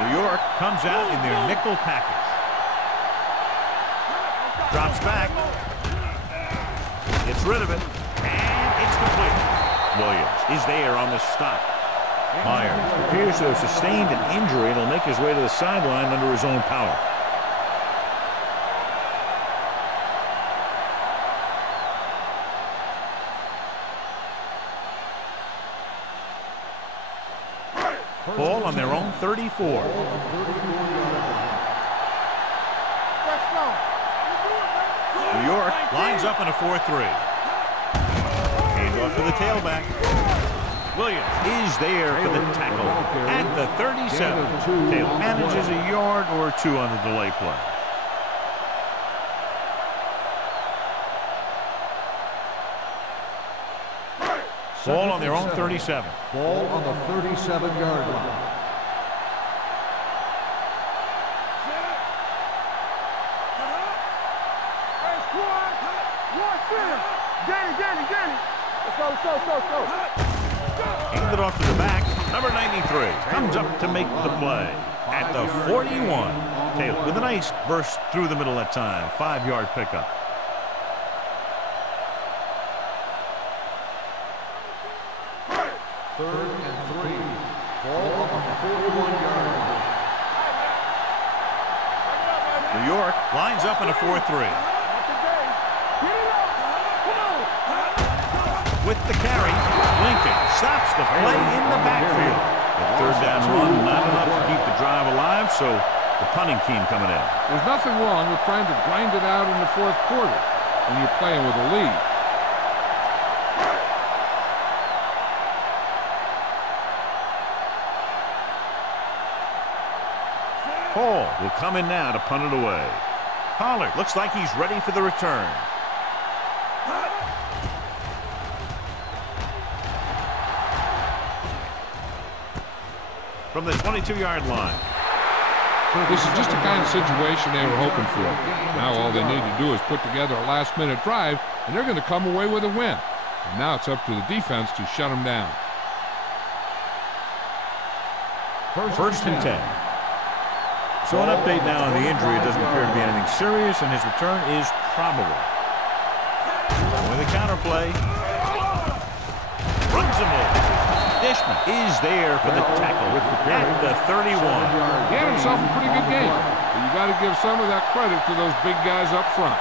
New York comes out in their nickel package. Drops back. Gets Gets rid of it, and it's complete. Williams is there on the stop. Myers appears to have sustained an injury and will make his way to the sideline under his own power. Ball on their own 34. New York lines up in a 4-3. Hand off to the tailback. Williams is there for the tackle at the 37. Taylor manages a yard or two on the delay play. Ball on their own 37. Ball on the 37-yard line. Let's go. Handed off to the back. Number 93 comes up to make the play at the 41. Taylor with a nice burst through the middle that time. 5-yard pickup. Third and 3. Ball on the 41-yard line. New York lines up in a 4-3. With the carry, Lincoln stops the play in the backfield. The third down run, not enough to keep the drive alive, so the punting team coming in. There's nothing wrong with trying to grind it out in the fourth quarter when you're playing with a lead. Paul will come in now to punt it away. Pollard looks like he's ready for the return. From the 22-yard line. This is just the kind of situation they were hoping for. Now all they need to do is put together a last-minute drive, and they're going to come away with a win. And now it's up to the defense to shut them down. First and 10. So an update now on the injury. It doesn't appear to be anything serious, and his return is probable. With a counterplay. Runs him over. Dishman is there for the tackle at the 31. He had himself a pretty good game, but you got to give some of that credit to those big guys up front.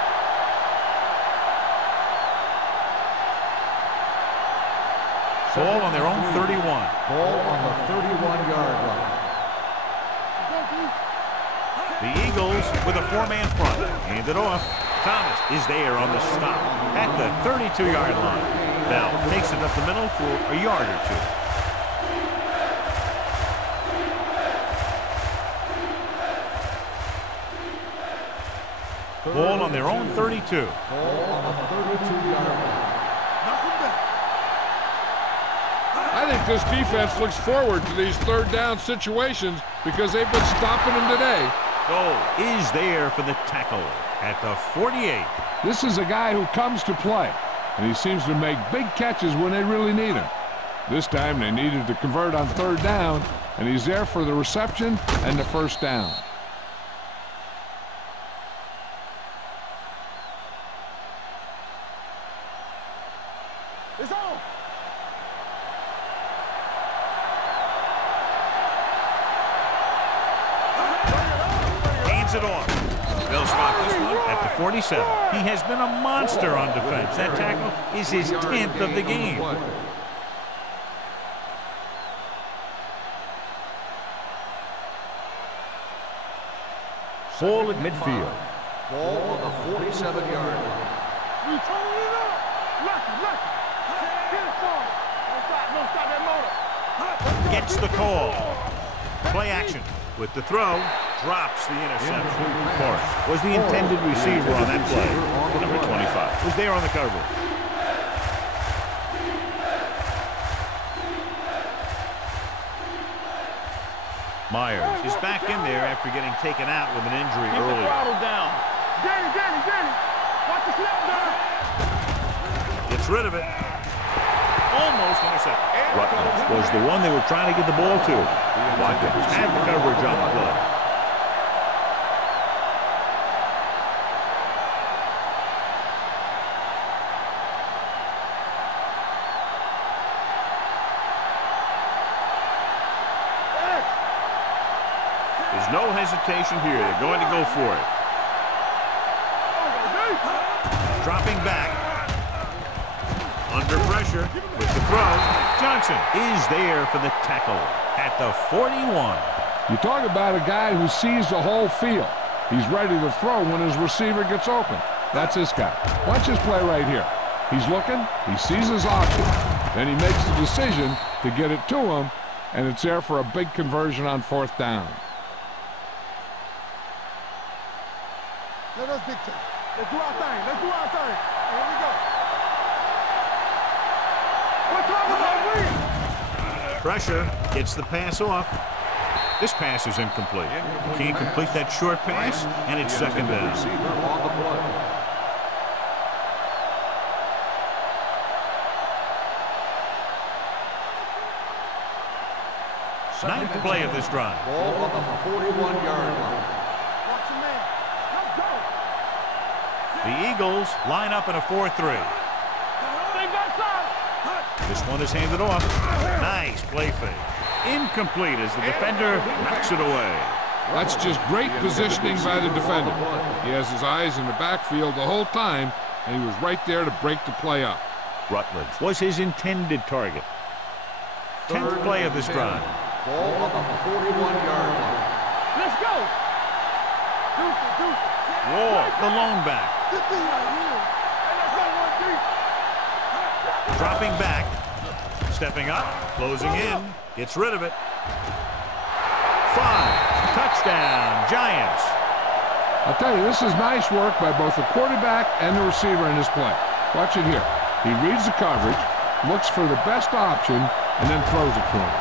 Ball on their own 31. Ball on the 31-yard line. The Eagles with a 4-man front. Handed off. Thomas is there on the stop at the 32-yard line. Bell takes it up the middle for a yard or two. Ball on their own 32. Ball on the 32-yard line. I think this defense looks forward to these third down situations because they've been stopping them today. Goal is there for the tackle at the 48. This is a guy who comes to play, and he seems to make big catches when they really need him. This time they needed to convert on third down, and he's there for the reception and the first down. It's on. Hands it off. They'll stop this one at the 47. He has been a monster on defense. That tackle is his 10th of the game. Ball at midfield. Ball on the 47-yard line. We turning it up. Lucky. Get it for him. Don't stop that motor. Gets the call. Play action with the throw. Drops the interception. Morris was the intended receiver on that play. Number 25 was there on the coverage. Myers is back in there after getting taken out with an injury earlier. Down. Danny. Watch the snap down. Gets rid of it. Almost intercepted. Rutledge was the one they were trying to get the ball to. Watkins had the coverage on the play. There's no hesitation here. They're going to go for it. Dropping back. Under pressure with the throw. Johnson is there for the tackle at the 41. You talk about a guy who sees the whole field. He's ready to throw when his receiver gets open. That's this guy. Watch this play right here. He's looking, he sees his option, then he makes the decision to get it to him, and it's there for a big conversion on 4th down. Let us dictate. Let's do our thing. Let's do our thing. Here we go. We're talking about win. Pressure gets the pass off. This pass is incomplete. He can't complete that short pass, and it's 2nd down. Ninth play of this drive. Ball on the 41-yard line. Watch your man. Let's go. The Eagles line up in a 4-3. Stay backside. This one is handed off. Nice play fake. Incomplete as the defender knocks it away. That's just great positioning by the defender. He has his eyes in the backfield the whole time, and he was right there to break the play up. Rutledge was his intended target. 10th play of this drive. Ball on the 41-yard line. Let's go. Deuce. Wall, the lone back. Good thing right here. And let's go one deep. Dropping back. Stepping up. Closing in. Gets rid of it. 5. Touchdown, Giants. I'll tell you, this is nice work by both the quarterback and the receiver in this play. Watch it here. He reads the coverage, looks for the best option, and then throws it to him.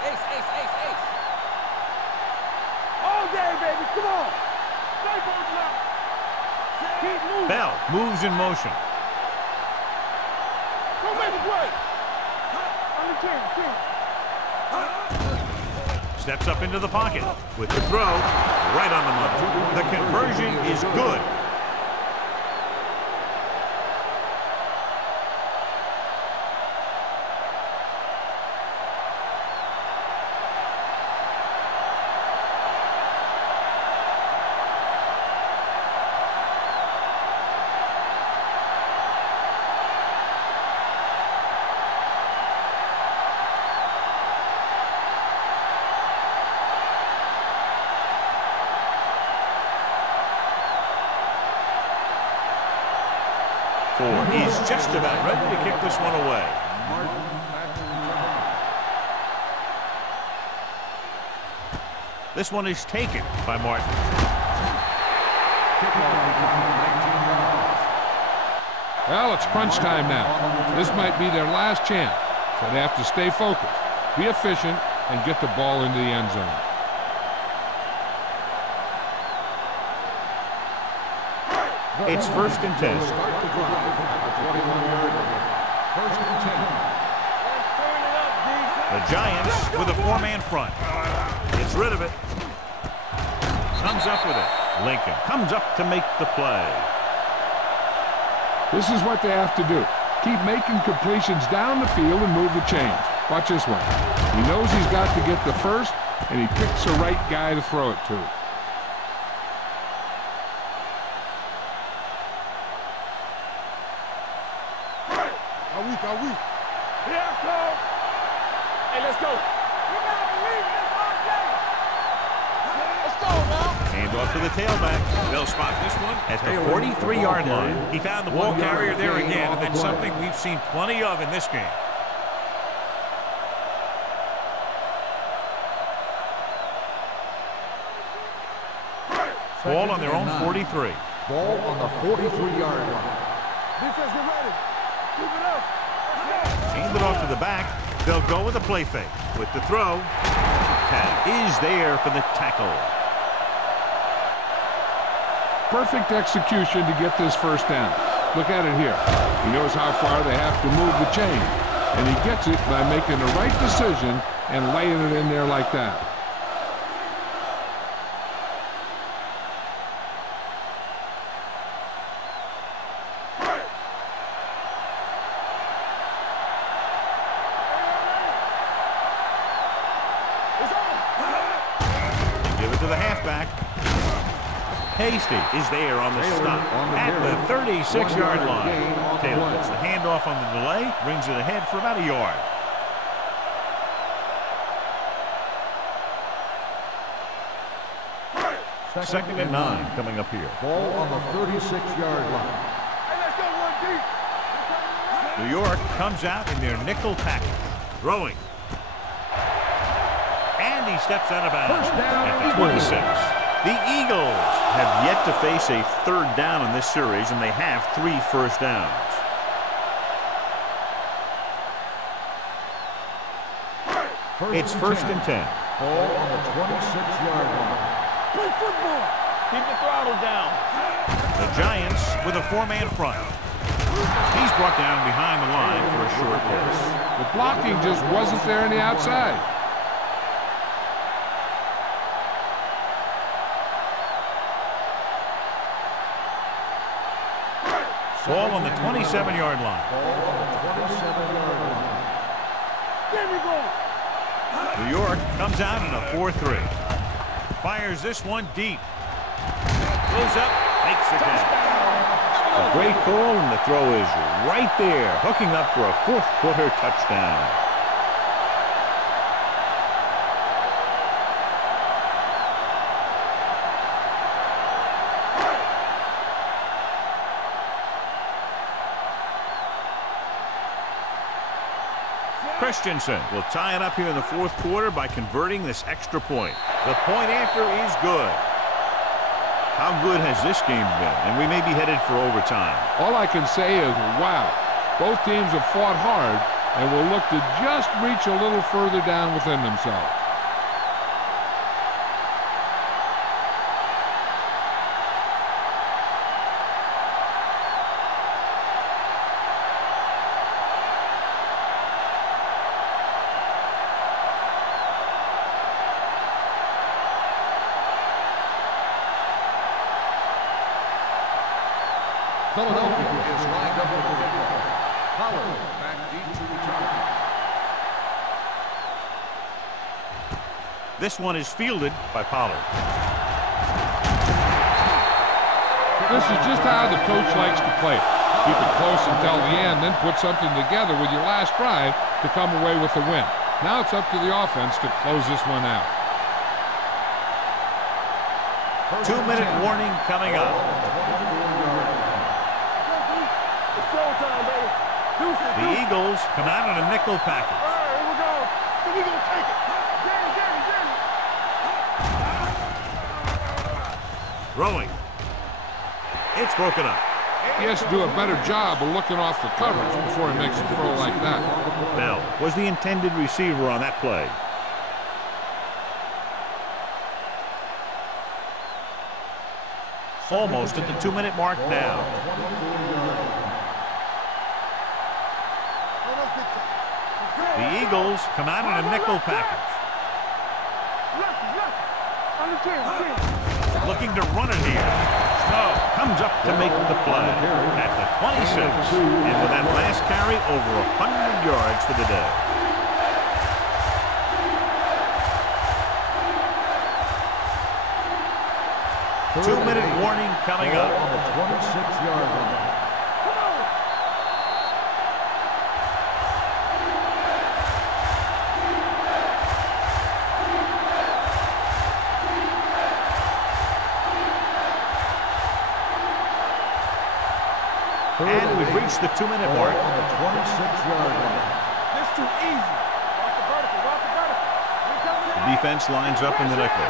Ace. All day, baby. Come on. Stay focused now. Keep moving. Bell moves in motion. Go make a play. On the 10. Steps up into the pocket with the throw right on the money. The conversion is good. He's just about ready to kick this one away. This one is taken by Martin. Well, it's crunch time now. This might be their last chance, so they have to stay focused, be efficient, and get the ball into the end zone. It's 1st and 10. Start the drive at the 21-yard line. 1st and 10. The Giants with a 4-man front. Gets rid of it. Comes up with it. Lincoln comes up to make the play. This is what they have to do. Keep making completions down the field and move the chains. Watch this one. He knows he's got to get the first, and he picks the right guy to throw it to. Are we? Here, Cole. Hey, let's go. We gotta believe in this all day. Let's go, now. Hand off to the tailback. They'll spot this one at the 43-yard line. He found the ball carrier there again, and that's something we've seen plenty of in this game. Ball on their own 43. Ball on the 43-yard line. Defense, get ready. Keep it up. Hand it off to the back. They'll go with a play fake. With the throw, Tag is there for the tackle. Perfect execution to get this first down. Look at it here. He knows how far they have to move the chain, and he gets it by making the right decision and laying it in there like that. the halfback. Hasty is there on the stop at the 36-yard line. Taylor gets the handoff on the delay, brings it ahead for about a yard. Second and 9 coming up here. Ball on the 36-yard line. New York comes out in their nickel package. Throwing. And he steps out of bounds at the 26. The Eagles have yet to face a third down in this series, and they have 3 first downs. It's first and 10. Ball on the 26-yard line. Play football. Keep the throttle down. The Giants with a 4-man front. He's brought down behind the line for a short loss. The blocking just wasn't there on the outside. Ball on the 27-yard line. Ball on the 27-yard line. There we go. New York comes out in a 4-3. Fires this one deep. Goes up, makes the catch. A great call, and the throw is right there, hooking up for a fourth-quarter touchdown. Christensen will tie it up here in the fourth quarter by converting this extra point. The point after is good. How good has this game been? And we may be headed for overtime. All I can say is, wow. Both teams have fought hard and will look to just reach a little further down within themselves. Philadelphia is lined up for the kickoff. Pollard back deep to return. This one is fielded by Pollard. This is just how the coach likes to play it. Keep it close until the end, then put something together with your last drive to come away with the win. Now it's up to the offense to close this one out. 2-minute warning coming up. The Eagles come out in a nickel package. All right, here we go. So we gonna take it. Throwing. It's broken up. He has to do a better job of looking off the coverage before he makes a throw like that. Bell was the intended receiver on that play. Almost at the 2-minute mark now. The Eagles come out in a nickel package. Looking to run it here. Snow comes up to make the play at the 26. And with that last carry, over 100 yards for the day. Two-minute warning coming up. On the 26-yard line. And we've reached the 2-minute mark. On the 26-yard line. This too easy. Walk the vertical, walk the vertical. The defense lines up in the nickel.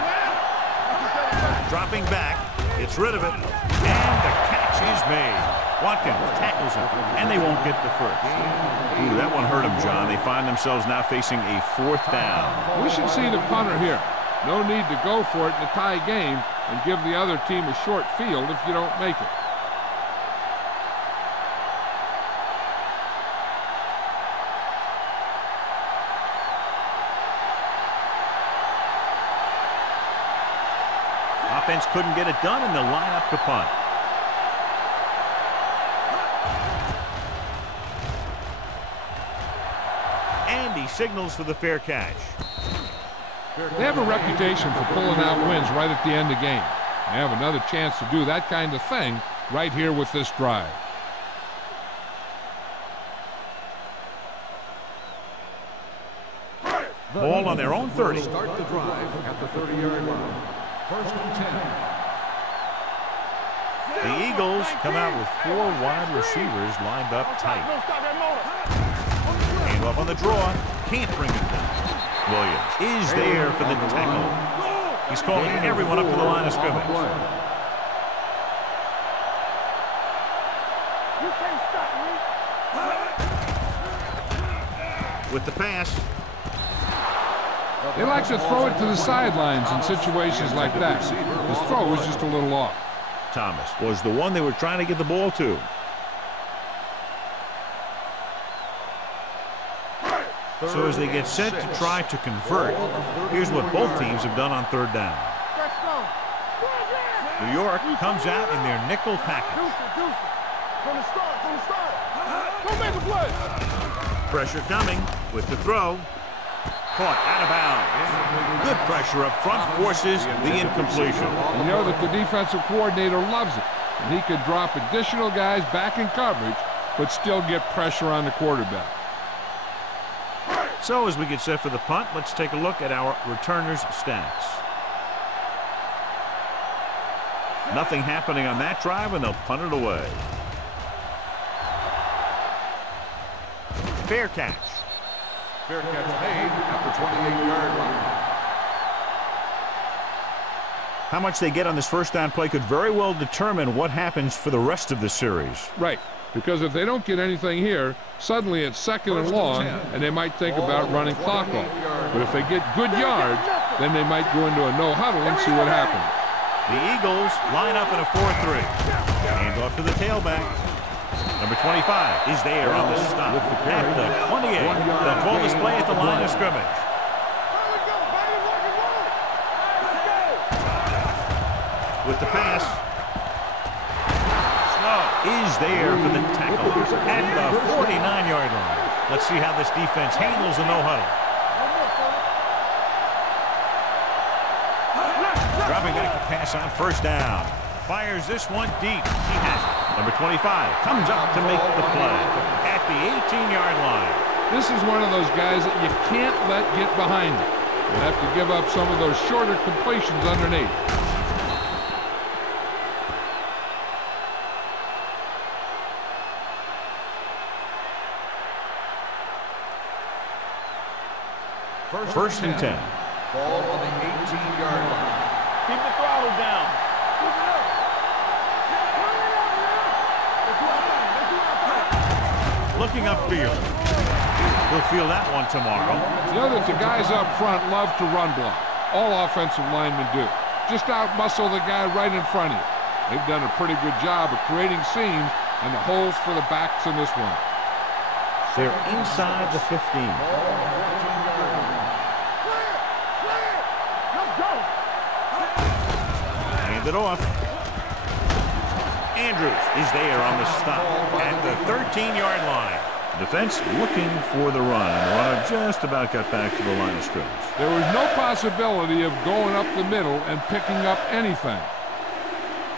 Dropping back, gets rid of it, and the catch is made. Watkins tackles him, and they won't get the first. Ooh, that one hurt them, John. They find themselves now facing a 4th down. We should see the punter here. No need to go for it in a tie game and give the other team a short field if you don't make it. Offense couldn't get it done, and they'll line up to punt. And he signals for the fair catch. They have a reputation for pulling out wins right at the end of the game. They have another chance to do that kind of thing right here with this drive. Ball on their own 30. Start the drive at the 30-yard line. First and 10. The Eagles come out with 4 wide receivers lined up tight. Hand off on the draw. Can't bring it down. Williams is there for the tackle. He's calling everyone up to the line of scrimmage. You can't stop me. With the pass. They like to throw it to the sidelines in situations like that. His throw was just a little off. Thomas was the one they were trying to get the ball to. So as they get set to try to convert, here's what both teams have done on third down. New York comes out in their nickel package. From the start. Don't make a play. Pressure coming with the throw. Caught out of bounds. Good pressure up front forces the incompletion. You know that the defensive coordinator loves it. And he could drop additional guys back in coverage, but still get pressure on the quarterback. So as we get set for the punt, let's take a look at our returners' stats. Nothing happening on that drive, and they'll punt it away. Fair catch. Fair catch made at the 28-yard line. How much they get on this first down play could very well determine what happens for the rest of the series. Right, because if they don't get anything here, suddenly it's second and long, and they might think about running clock off. But if they get good yards, then they might go into a no-huddle and see what happens. The Eagles line up in a 4-3. Hand off to the tailback. Number 25 is there on the stop at the 28. They'll call this play at the line of scrimmage. With the pass. Snow is there for the tackle at the 49-yard line. Let's see how this defense handles the no-huddle. Dropping back to pass on first down. Fires this one deep. He has it. Number 25 comes up to make the play at the 18-yard line. This is one of those guys that you can't let get behind you. You have to give up some of those shorter completions underneath. First and 10. Ball on the 18-yard line. Keep the throttle down. Keep it up. Looking upfield. He'll feel that one tomorrow. You know that the guys up front love to run block. All offensive linemen do. Just out-muscle the guy right in front of you. They've done a pretty good job of creating seams and the holes for the backs in this one. They're inside the 15. Hand it off. Andrews is there on the stop at the 13-yard line. Defense looking for the run. The runner just about got back to the line of scrimmage. There was no possibility of going up the middle and picking up anything.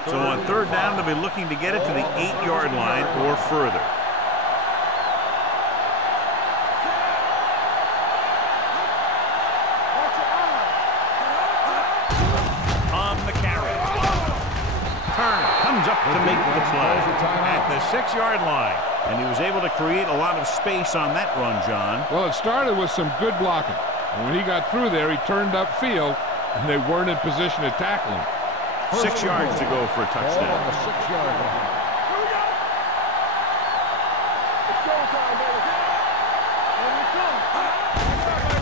So on third down, they'll be looking to get it to the 8-yard line or further. On the carry. Turner comes up to make the play at the 6-yard line. And he was able to create a lot of space on that run, John. Well, it started with some good blocking. And when he got through there, he turned upfield, and they weren't in position to tackle him. 6 yards to go for a touchdown. Ball on the 6-yard line. Here we go. It's showtime, baby. Here we come.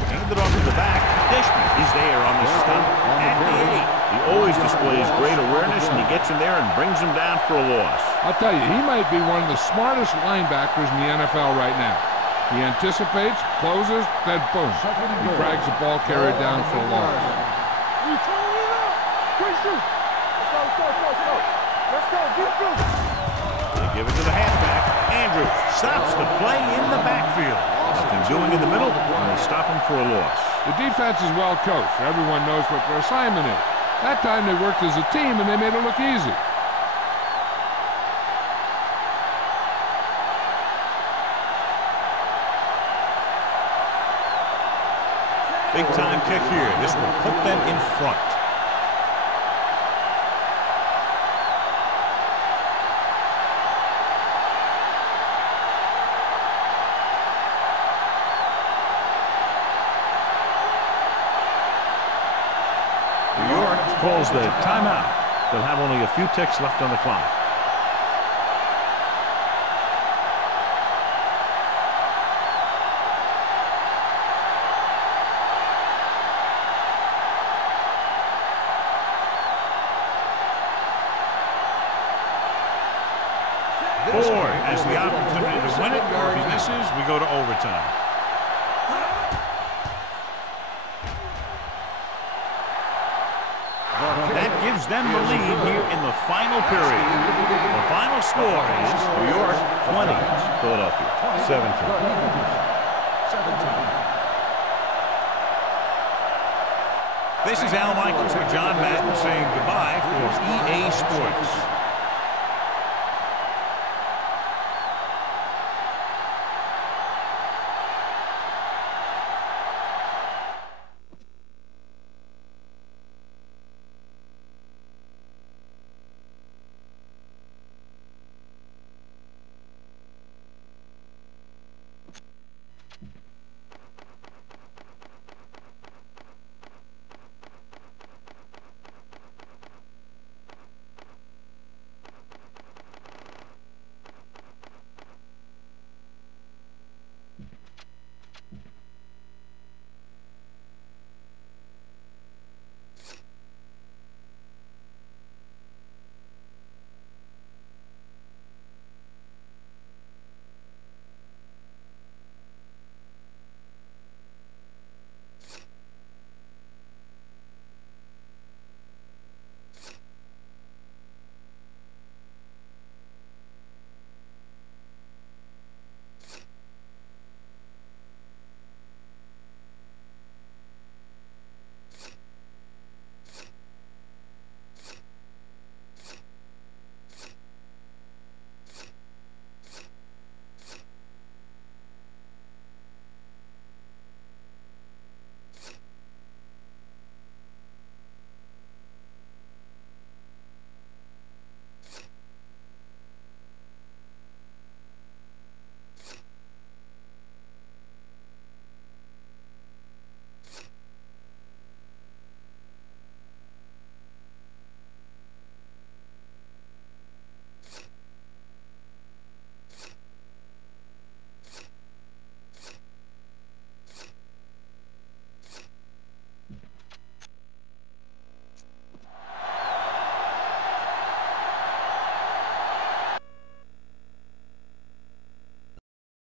Handed off to the back. Dishman is there on the stop at the 8. He always displays great awareness, and he gets him there and brings him down for a loss. I'll tell you, he might be one of the smartest linebackers in the NFL right now. He anticipates, closes, then boom. He drags the ball carrier down for a loss. We turn it up. Quick shoot. Let's go. Let's go. Deep shoot. They give it to the halfback. Andrews stops the play in the backfield. Nothing doing in the middle, and they stop him for a loss. The defense is well coached. Everyone knows what their assignment is. That time they worked as a team, and they made it look easy. Big time kick here. This will put them in front. New York calls the timeout. They'll have only a few ticks left on the clock. Ford has the opportunity to win it. If he misses, we go to overtime. That gives them the lead here in the final period. The final score is New York 20, Philadelphia 17. This is Al Michaels with John Madden saying goodbye for EA Sports.